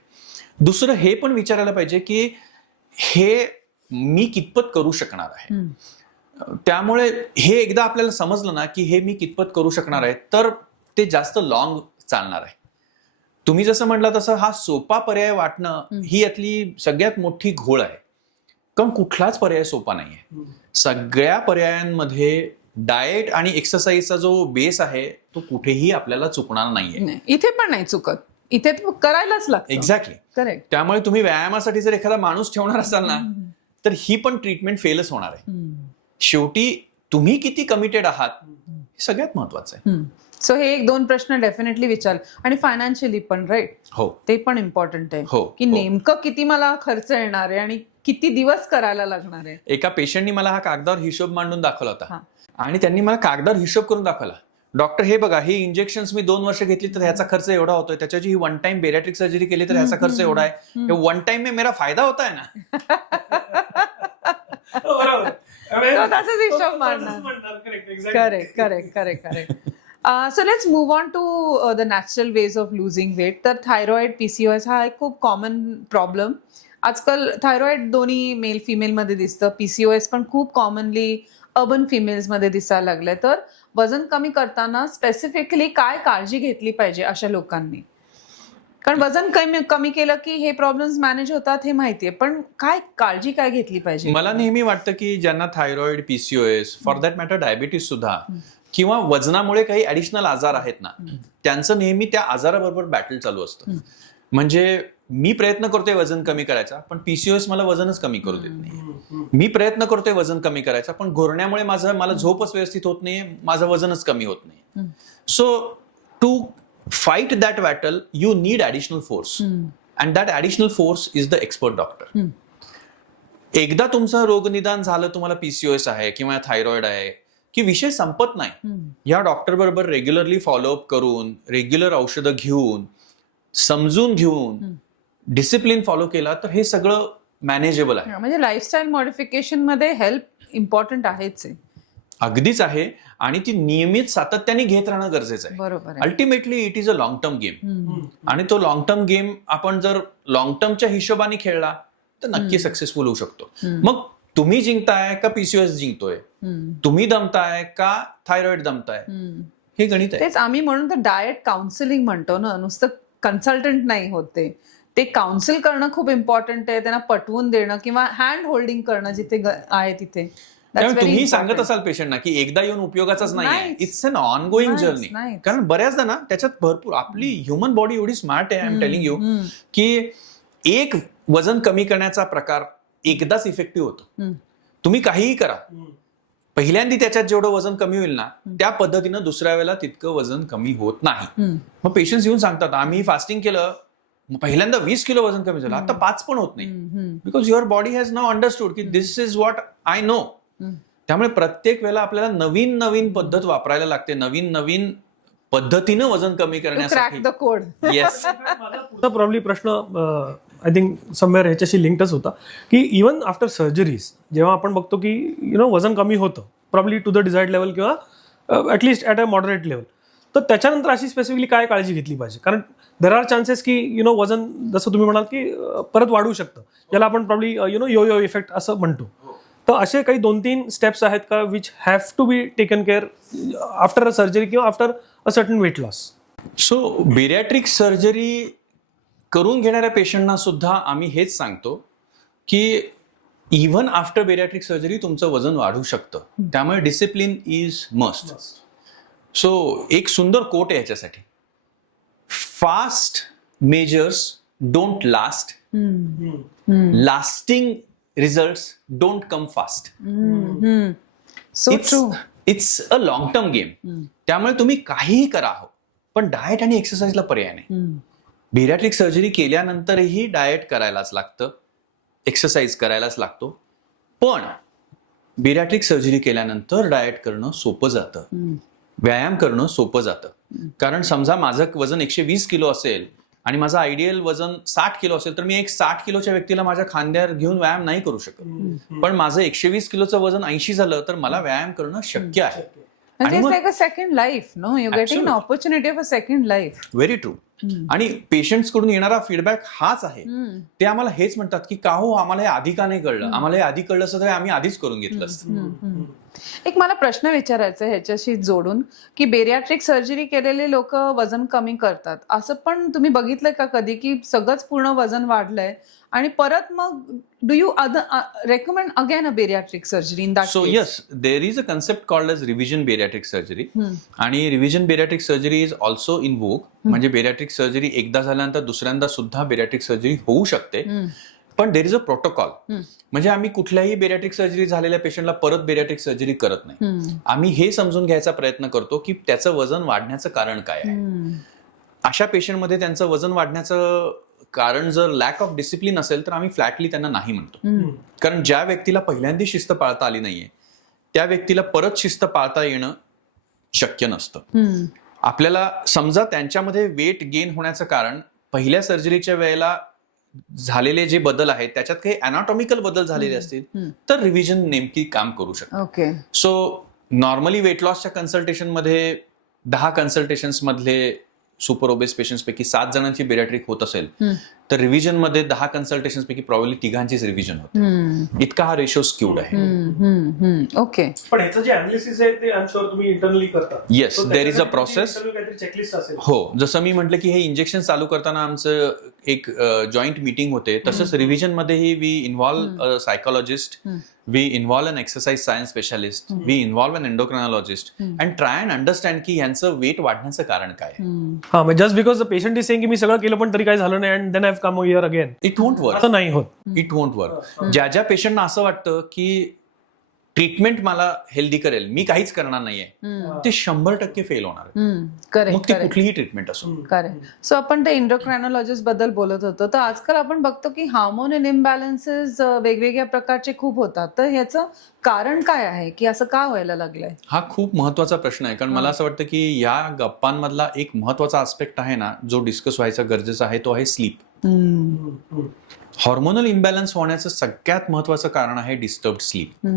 दुसरं हे पण विचारायला पाहिजे की हे मी कितपत करू शकणार आहे. त्यामुळे हे एकदा आपल्याला समजलं ना की हे मी कितपत करू शकणार आहे, तर ते जास्त लॉंग चालणार आहे. तुम्ही जसं म्हटलं तसं हा सोपा पर्याय वाटणं ही यातली सगळ्यात मोठी घोळ आहे. कारण कुठलाच पर्याय सोपा नाहीये. सगळ्या पर्यायांमध्ये डाएट आणि एक्सरसाइजचा जो बेस आहे तो कुठेही आपल्याला चुकणार नाहीये. इथे पण नाही चुकत, इथे करायलाच लागतं. एक्झॅक्टली. करेक्ट. त्यामुळे तुम्ही व्यायामासाठी जर एखादा माणूस ठेवणार असाल ना तर ही पण ट्रीटमेंट फेलच होणार आहे. शेवटी तुम्ही किती कमिटेड आहात हे सगळ्यात महत्वाचं आहे. सो हे 1-2 प्रश्न डेफिनेटली विचार. आणि फायनान्शियली पण, राईट? हो, ते पण इम्पॉर्टंट आहे हो, की नेमकं किती मला खर्च येणार आहे आणि किती दिवस करायला लागणार आहे. एका पेशंटनी मला हा कागदावर हिशोब मांडून दाखवला होता आणि त्यांनी मला कागदावर हिशोब करून दाखवला. डॉक्टर हे बघा, ही इंजेक्शन्स मी 2 वर्ष घेतली तर ह्याचा खर्च एवढा होतोय, त्याच्याची ही 1 टाइम बेरियाट्रिक सर्जरी केली तर ह्याचा खर्च एवढा आहे. 1 टाइम में मेरा फायदा होता है ना. तसंच हिशोब मांडणार. Correct correct correct correct. So let's move on to the natural ways of losing weight. तर थायरॉइड, PCOS हा एक खूप कॉमन प्रॉब्लेम. आजकाल थायरॉइड दोन्ही मेल फिमेलमध्ये दिसतं. PCOS पण खूप कॉमनली अर्बन फिमेल्समध्ये दिसायला लागलंय. तर वजन कमी करताना स्पेसिफिकली काय काळजी घेतली पाहिजे अशा लोकांनी? कारण वजन कमी केलं की हे प्रॉब्लेम्स मॅनेज होतात हे माहितीये, पण काळजी काय घेतली पाहिजे? मला नेहमी वाटतं की ज्यांना thyroid, PCOS, for that matter diabetes सुद्धा, किंवा वजनामुळे काही ऍडिशनल आजार आहेत ना, त्यांचं नेहमी त्या आजाराबरोबर बॅटल चालू असतं. म्हणजे मी प्रयत्न करतोय वजन कमी करायचा, पण PCOS मला वजनच कमी करू देत नाही. मी प्रयत्न करतोय वजन कमी करायचा, पण घोरण्यामुळे मला झोपच व्यवस्थित होत नाहीये, माझं वजनच कमी होत नाही. So to fight that battle you need additional force, and that additional force is the expert doctor. एकदा तुमचं रोगनिदान झालं, तुम्हाला PCOS आहे किंवा थायरॉइड आहे, की विषय संपत नाही. या डॉक्टर बरोबर रेग्युलरली फॉलोअप करून, रेग्युलर औषधं घेऊन, समजून घेऊन, डिसिप्लिन फॉलो केला तर हे सगळं मॅनेजेबल आहे. म्हणजे लाईफस्टाईल मॉडिफिकेशन मध्ये हेल्प इम्पॉर्टंट आहेच आहे. अगदीच आहे, आणि ती नियमित सातत्याने घेत राहणं गरजेचं आहे. बरोबर. Ultimately it is a long term game, आणि तो लॉंग टर्म गेम आपण जर लॉंग टर्मच्या हिशोबाने खेळला तर नक्की सक्सेसफुल होऊ शकतो. मग तुम्ही जिंकताय का PCOS जिंकतोय, तुम्ही दमताय का थायरॉइड दमताय, हे गणित आहे. तेच आम्ही म्हणून तर डाएट काउन्सिलिंग म्हणतो ना, नुसतं कन्सल्टंट नाही होते. ते काउन्सिल करणं खूप इम्पॉर्टंट आहे, त्यांना पटवून देणं किंवा हँड होल्डिंग करणं जिथे आहे तिथे. तुम्ही सांगत असाल पेशंटना की एकदा येऊन उपयोगाचाच नाही, it's an ongoing journey. कारण बऱ्याचदा ना त्याच्यात भरपूर, आपली ह्युमन बॉडी एवढी स्मार्ट आहे, आय एम टेलिंग यू, की एक वजन कमी करण्याचा प्रकार एकदाच इफेक्टिव्ह होतो. तुम्ही काहीही करा, पहिल्यांदा त्याच्यात जेवढं वजन कमी होईल ना त्या पद्धतीनं दुसऱ्या वेळेला तितकं वजन कमी होत नाही. मग पेशंट्स येऊन सांगतात, आम्ही फास्टिंग केलं, पहिल्यांदा 20 किलो वजन कमी झालं, आता 5 पण होत नाही. Because your body has now understood की दिस इज व्हॉट आय नो. त्यामुळे प्रत्येक वेळेला आपल्याला नवीन नवीन पद्धत वापरायला लागते, नवीन नवीन पद्धतीनं वजन कमी करण्यासाठी. Crack the code. येस. माझा प्रॉब्ली प्रश्न आय थिंक समवेअर ह्याच्याशी लिंकच होता की इवन आफ्टर सर्जरीज जेव्हा आपण बघतो की वजन कमी होतं probably to the desired level किंवा at least at a moderate level, तर त्याच्यानंतर अशी स्पेसिफिकली काय काळजी घेतली पाहिजे? कारण देर आर चान्सेस की वजन जसं तुम्ही म्हणाल की परत वाढू शकतं, ज्याला आपण प्रॉब्ली यो इफेक्ट असं म्हणतो. तर असे काही 2-3 स्टेप्स आहेत का which have to be taken care after a surgery किंवा after a certain weight loss? So bariatric surgery करून घेणाऱ्या पेशंटना सुद्धा आम्ही हेच सांगतो की इव्हन आफ्टर बेरियाट्रिक सर्जरी तुमचं वजन वाढू शकतं. त्यामुळे डिसिप्लिन इज मस्ट. सो एक सुंदर कोट आहे ह्याच्यासाठी, fast measures don't last, lasting results don't come fast. So It's true. It's a long term game. त्यामुळे तुम्ही काहीही करा हो, पण डाएट आणि एक्सरसाइजला पर्याय नाही. बेरियाट्रिक सर्जरी केल्यानंतरही डाएट करायलाच लागतं, एक्सरसाइज करायलाच लागतो. पण बेरियाट्रिक सर्जरी केल्यानंतर डाएट करणं सोपं जातं, व्यायाम करणं सोपं जातं. कारण समजा माझं वजन 120 किलो असेल आणि माझं आयडियल वजन 60 किलो असेल, तर मी एक 60 किलोच्या व्यक्तीला माझ्या खांद्यावर घेऊन व्यायाम नाही करू शकत. पण माझं 120 किलोचं वजन 80 झालं तर मला व्यायाम करणं शक्य आहे. म्हणजे it's like a second life, no? You're getting an opportunity of a second life. Very true. आणि पेशंट्स कडून येणारा फीडबॅक हाच आहे. ते आम्हाला हेच म्हणतात की का हो, आम्हाला हे आधी का नाही कळलं, आम्हाला हे आधी कळलं असतं तर आम्ही आधीच करून घेतलं असतं. एक मला प्रश्न विचारायचा आहे ह्याच्याशी जोडून की बेरियाट्रिक सर्जरी केलेले लोक वजन कमी करतात असं पण तुम्ही बघितलंय का कधी की सगळंच पूर्ण वजन वाढलंय आणि परत मग do you recommend again a bariatric surgery in that? So yes, there is a concept called as revision bariatric surgery. आणि revision bariatric surgery is also in vogue. म्हणजे बेरियाट्रिक सर्जरी एकदा झाल्यानंतर दुसऱ्यांदा सुद्धा बेरियाट्रिक सर्जरी होऊ शकते. पण देर is a protocol. म्हणजे आम्ही कुठल्याही बेरियाट्रिक सर्जरी झालेल्या पेशंटला परत बेरियाट्रिक सर्जरी करत नाही. आम्ही हे समजून घ्यायचा प्रयत्न करतो की त्याचं वजन वाढण्याचं कारण काय आहे. अशा पेशंटमध्ये त्यांचं वजन वाढण्याचं कारण जर लॅक ऑफ डिसिप्लिन असेल तर आम्ही फ्लॅटली त्यांना नाही म्हणतो. कारण ज्या व्यक्तीला पहिल्यांदा शिस्त पाळता आली नाहीये त्या व्यक्तीला परत शिस्त पाळता येणं शक्य नसतं. आपल्याला समजा त्यांच्यामध्ये वेट गेन होण्याचं कारण पहिल्या सर्जरीच्या वेळेला झालेले जे बदल आहेत त्याच्यात काही अनाटॉमिकल बदल झालेले असतील तर रिव्हिजन नेमकी काम करू शकते. ओके. सो नॉर्मली वेट लॉसच्या कन्सल्टेशनमध्ये 10 कन्सल्टेशन्स मधले सुपर ओबेस पेशंट्स पैकी 7 जणांची बेरियाट्रिक होत असेल तर रिव्हिजन मध्ये 10 कन्सल्टेशन्स पैकी प्रॉब्ली 3घांचीच रिव्हिजन होते. इतका हा रेशो स्क्यूड आहे. ओके. पण ह्याचं जे अनालिसिस आहे ते आय एम शुअर तुम्ही इंटरनली करता. Yes, there is a process. Checklist असेल. हो, जसं मी म्हटलं की हे इंजेक्शन चालू करताना आमचं एक जॉईंट मीटिंग होते, तसंच रिव्हिजन मध्येही we involve psychologist, we involve an exercise science specialist, we involve an endocrinologist and try and understand की यांचं वेट वाढण्याचं कारण काय आहे. हा, म्हणजे just because the patient is saying की मी सगळं केलं पण तरी काय झालं नाही and then I have come here again, it won't work. असं नाही होत. It won't work. ज्या ज्या पेशंटना असं वाटतं की ट्रीटमेंट मला हेल्दी करेल, मी काहीच करणार नाहीये, ते 100% फेल होणार. मग ती कुठलीही ट्रीटमेंट असो. करेक्ट. सो आपण ते एंडोक्रायनॉलॉजिस्ट बद्दल बोलत होतो, तर आजकाल आपण बघतो की हार्मोनल इम्बॅलन्सेस वेगवेगळ्या प्रकारचे खूप होतात. तर ह्याचं कारण काय आहे की असं का व्हायला लागलंय? हा खूप महत्वाचा प्रश्न आहे. कारण मला असं वाटतं की या गप्पांमधला एक महत्वाचा आस्पेक्ट आहे ना जो डिस्कस व्हायचा गरजेचा आहे, तो आहे स्लीप. हॉर्मोनल इम्बॅलन्स होण्याचं सगळ्यात महत्वाचं कारण आहे डिस्टर्ब्ड स्लीप.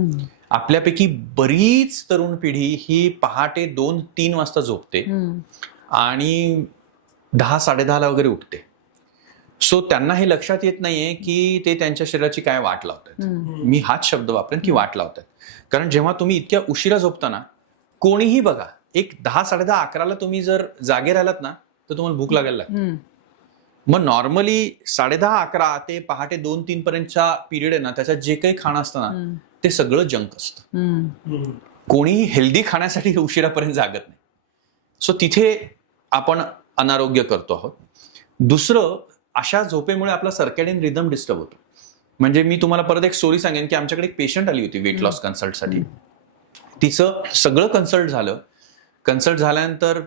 आपल्यापैकी बरीच तरुण पिढी ही पहाटे 2-3 वाजता झोपते आणि 10-10:30 वगैरे उठते. सो त्यांना हे लक्षात येत नाहीये की ते त्यांच्या शरीराची काय वाट लावतात. मी हाच शब्द वापरेन की वाट लावतात. कारण जेव्हा तुम्ही इतक्या उशिरा झोपताना, कोणीही बघा, एक 10-10:30-11ला तुम्ही जर जागे राहिलात ना तर तुम्हाला भूक लागायला लागते. मग नॉर्मली 10:30-11 ते पहाटे 2-3 पर्यंतच्या पिरियड आहे ना, त्याच्यात जे काही खाणं असतं ना ते सगळं जंक असतं. कोणीही हेल्दी खाण्यासाठी उशिरापर्यंत जागत नाही. सो तिथे आपण अनारोग्य करतो आहोत. दुसरं, अशा झोपेमुळे आपला सर्कॅडियन रिदम डिस्टर्ब होतो. म्हणजे मी तुम्हाला परत एक स्टोरी सांगेन की आमच्याकडे एक पेशंट आली होती वेट लॉस कन्सल्टसाठी. तिचं सगळं कन्सल्ट झालं. कन्सल्ट झाल्यानंतर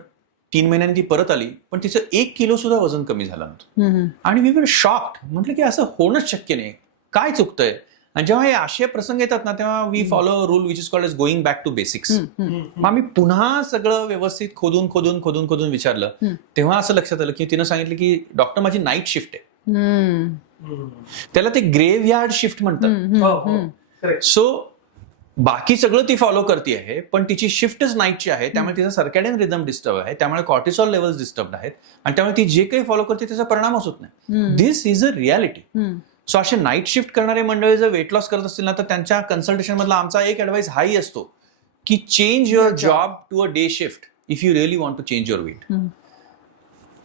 3 महिन्यांनी ती परत आली, पण तिचं 1 किलो सुद्धा वजन कमी झालं नव्हतं. आणि वी वर शॉक्ड. म्हटलं की असं होणंच शक्य नाही, काय चुकतंय. आणि जेव्हा हे असे प्रसंग येतात ना तेव्हा we follow rule which is called as going back to basics. मग आम्ही पुन्हा सगळं व्यवस्थित खोदून विचारलं. तेव्हा असं लक्षात आलं की तिनं सांगितलं की डॉक्टर माझी नाईट शिफ्ट आहे. त्याला ते ग्रेव्ह यार्ड शिफ्ट म्हणतात. सो बाकी सगळं ती फॉलो करते आहे, पण तिची शिफ्टच नाईटची आहे, त्यामुळे तिचा सर्कॅडियन रिदम डिस्टर्ब आहे, त्यामुळे कॉर्टिसॉल लेवल्स डिस्टर्ब आहेत आणि त्यामुळे ती जे काही फॉलो करते त्याचा परिणामच होत नाही. दिस इज अ रियालिटी. सो असे नाईट शिफ्ट करणारे मंडळी जर वेट लॉस करत असतील ना तर त्यांच्या कन्सल्टेशन मधला आमचा एक ऍडवाइस हाही असतो की change your job to a day shift if you really want to change your weight.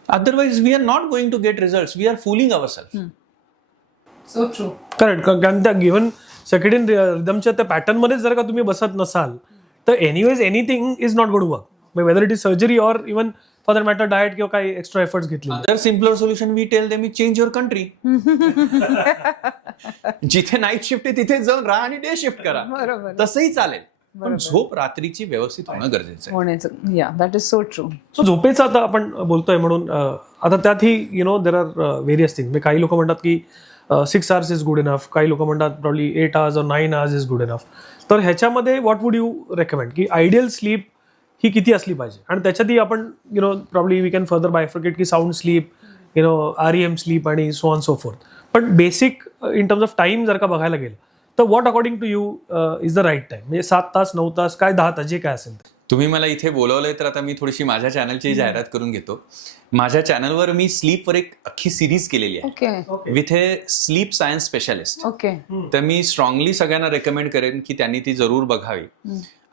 Otherwise we are not going to get result, we are fooling ourselves. So true. Correct. कारण त्या given सर्कॅडियन रिदमच्या त्या pattern मध्ये जर का तुम्ही बसत नसाल तर anyways anything is not good work, whether it is surgery or even for that matter diet किंवा काही एक्स्ट्रा एफर्ट्स घेतले. Other simpler solution we tell them is change your country. जिथे नाईट शिफ्ट आहे तिथे जाऊन राहा आणि डे शिफ्ट करा, बरोबर. तसंही चालेल. पण झोप रात्रीची व्यवस्थित होणं गरजेचं आहे. होण्याचं या that is so true. So झोपेचं आता आपण बोलतोय म्हणून आता त्यातही देर आर व्हेरियस थिंग. काही लोक म्हणतात की 6 hours इज गुड इनफ, काही लोक म्हणतात probably 8 hours or 9 hours is good enough. तर ह्याच्यामध्ये व्हॉट वुड यू रेकमेंड की आयडियल स्लीप ही किती असली पाहिजे? आणि त्याच्यातही आपण probably we can further bifurcate की साऊंड स्लीप, REM स्लीप आणि सो ऑन सो फोर्थ. पण basic in terms of time जर का बघायला गेलं तर what according to you is the right time? म्हणजे 7 तास, 9 तास, काय 10 तास, जे काय असेल ते. तुम्ही मला इथे बोलवलंय तर आता मी थोडीशी माझ्या चॅनलची जाहिरात करून घेतो. माझ्या चॅनलवर मी स्लीपवर एक अख्खी सिरीज केलेली आहे okay with A sleep science specialist. Okay. तर मी स्ट्रॉंगली सगळ्यांना रेकमेंड करेन की त्यांनी ती जरूर बघावी.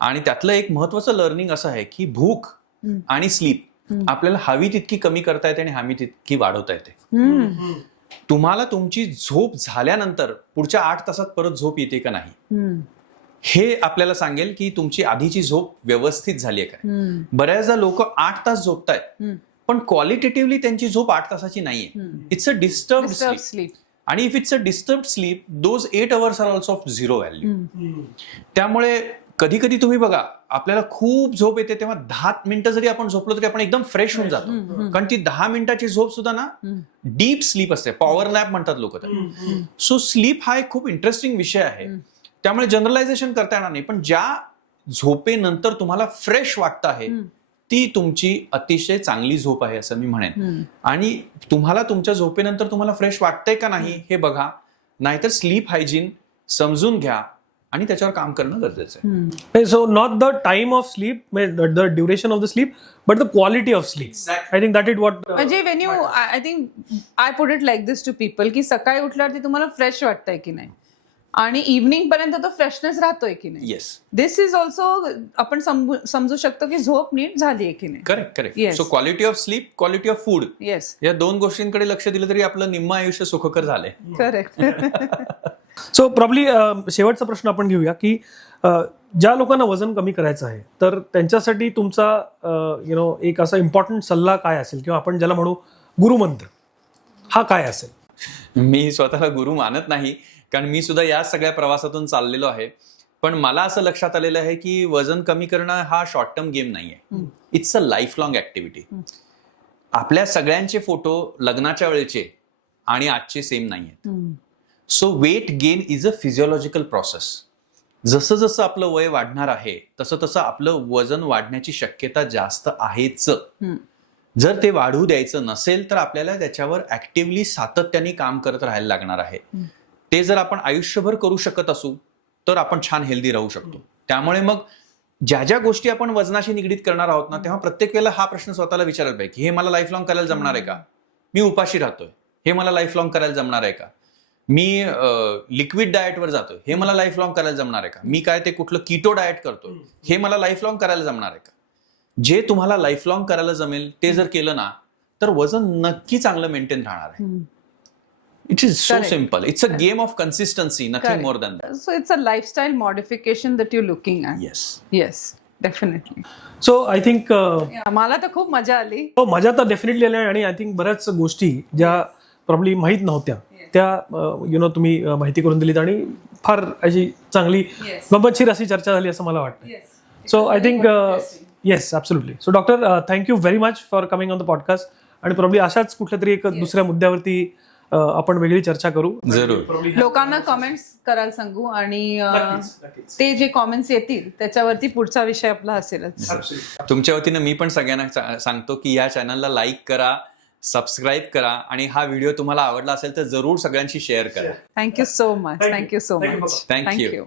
आणि त्यातलं एक महत्वाचं लर्निंग असं आहे की भूक आणि स्लीप आपल्याला हवी तितकी कमी करता येते आणि हवी तितकी वाढवता येते. तुम्हाला तुमची झोप झाल्यानंतर पुढच्या 8 तासात परत झोप येते का नाही हे आपल्याला सांगेल की तुमची आधीची झोप व्यवस्थित झाली आहे का. बऱ्याचदा लोक 8 तास झोपतायत पण क्वालिटेटिव्हली त्यांची झोप 8 तासाची नाहीये. It's a disturb sleep. आणि if it's a disturb sleep those 8 hours are also of zero value. त्यामुळे कधी कधी तुम्ही बघा आपल्याला खूप झोप येते तेव्हा 10 मिनिटं जरी आपण झोपलो तरी आपण एकदम फ्रेश होऊन जातो. कारण ती 10 मिनिटाची झोप सुद्धा ना डीप स्लीप असते, पॉवर नॅप म्हणतात लोक त्याला. सो स्लीप हा एक खूप इंटरेस्टिंग विषय आहे. त्यामुळे जनरलायझेशन करता येणार नाही, पण ज्या झोपेनंतर तुम्हाला फ्रेश वाटतं आहे ती तुमची अतिशय चांगली झोप आहे असं मी म्हणेन. आणि तुम्हाला तुमच्या झोपेनंतर तुम्हाला फ्रेश वाटतंय का नाही हे बघा, नाहीतर स्लीप हायजीन समजून घ्या आणि त्याच्यावर काम करणं गरजेचं आहे. So not the time of sleep, the duration of the sleep, but the quality of sleep. I think that is what. म्हणजे when you I think I put it like this to people की सकाळी उठल्यावरती तुम्हाला fresh वाटतंय की नाही आणि evening पर्यंत तो फ्रेशनेस राहतोय की नाही. येस, दिस इज ऑल्सो आपण समजू शकतो की झोप नीट झाली आहे की नाही. Correct correct. So quality of sleep, quality of food, yes, या 2 गोष्टींकडे लक्ष दिलं तरी आपलं निम्म आयुष्य सुखकर झालंय. करेक्ट. सो प्रॉब्ली शेवटचा प्रश्न आपण घेऊया की ज्या लोकांना वजन कमी करायचं आहे तर त्यांच्यासाठी तुमचा एक असा इम्पॉर्टंट सल्ला काय असेल किंवा आपण ज्याला म्हणू गुरुमंत्र, हा काय असेल? मी स्वतःला गुरु मानत नाही कारण मी सुद्धा या सगळ्या प्रवासातून चाललेलो आहे. पण मला असं लक्षात आलेलं आहे की वजन कमी करणं हा शॉर्ट टर्म गेम नाहीये. It's a lifelong activity. आपल्या सगळ्यांचे फोटो लग्नाच्या वेळेचे आणि आजचे सेम नाहीयेत. So weight gain is a physiological process. जसं जसं आपलं वय वाढणार आहे तसं तसं आपलं वजन वाढण्याची शक्यता जास्त आहेच. जर ते वाढू द्यायचं नसेल तर आपल्याला त्याच्यावर ऍक्टिव्हली सातत्याने काम करत राहायला लागणार आहे. ते जर आपण आयुष्यभर करू शकत असू तर आपण छान हेल्दी राहू शकतो. त्यामुळे मग ज्या ज्या गोष्टी आपण वजनाशी निगडीत करणार आहोत ना तेव्हा प्रत्येक वेळेला हा प्रश्न स्वतःला विचारायला पाहिजे की हे मला लाईफ लॉंग करायला जमणार आहे का? मी उपाशी राहतोय, हे मला लाईफ लॉंग करायला जमणार आहे का? मी लिक्विड डाएटवर जातोय, हे मला लाईफ लॉंग करायला जमणार आहे का? मी काय ते कुठलं कीटो डाएट करतोय, हे मला लाईफ लॉंग करायला जमणार आहे का? जे तुम्हाला लाईफ लॉंग करायला जमेल ते जर केलं ना तर वजन नक्की चांगलं मेंटेन राहणार आहे. It is so simple. It's a game of consistency, nothing more than that. So it's a lifestyle modification that you looking at. Yes, definitely. So I think मला तर खूप मजा आली. मजा तर डेफिनेटली आली आणि आय थिंक बऱ्याच गोष्टी ज्या प्रॉब्ली माहीत नव्हत्या त्या तुम्ही माहिती करून दिलीत आणि फार अशी चांगली गंमतशीर अशी चर्चा झाली असं मला वाटतं. So I think yes, absolutely. So doctor, thank you very much for coming on the podcast. आणि प्रॉब्ली अशाच कुठल्या तरी एक दुसऱ्या मुद्द्यावरती आपण वेगळी चर्चा करू. जरूर. लोकांना कमेंट्स करायला सांगू आणि ते जे कॉमेंट्स येतील त्याच्यावरती पुढचा विषय आपला असेलच. तुमच्या वतीनं मी पण सगळ्यांना सांगतो की या चॅनलला लाईक करा, सबस्क्राईब करा आणि हा व्हिडिओ तुम्हाला आवडला असेल तर जरूर सगळ्यांशी शेअर करा. Thank you so much. Thank you so much. Thank you.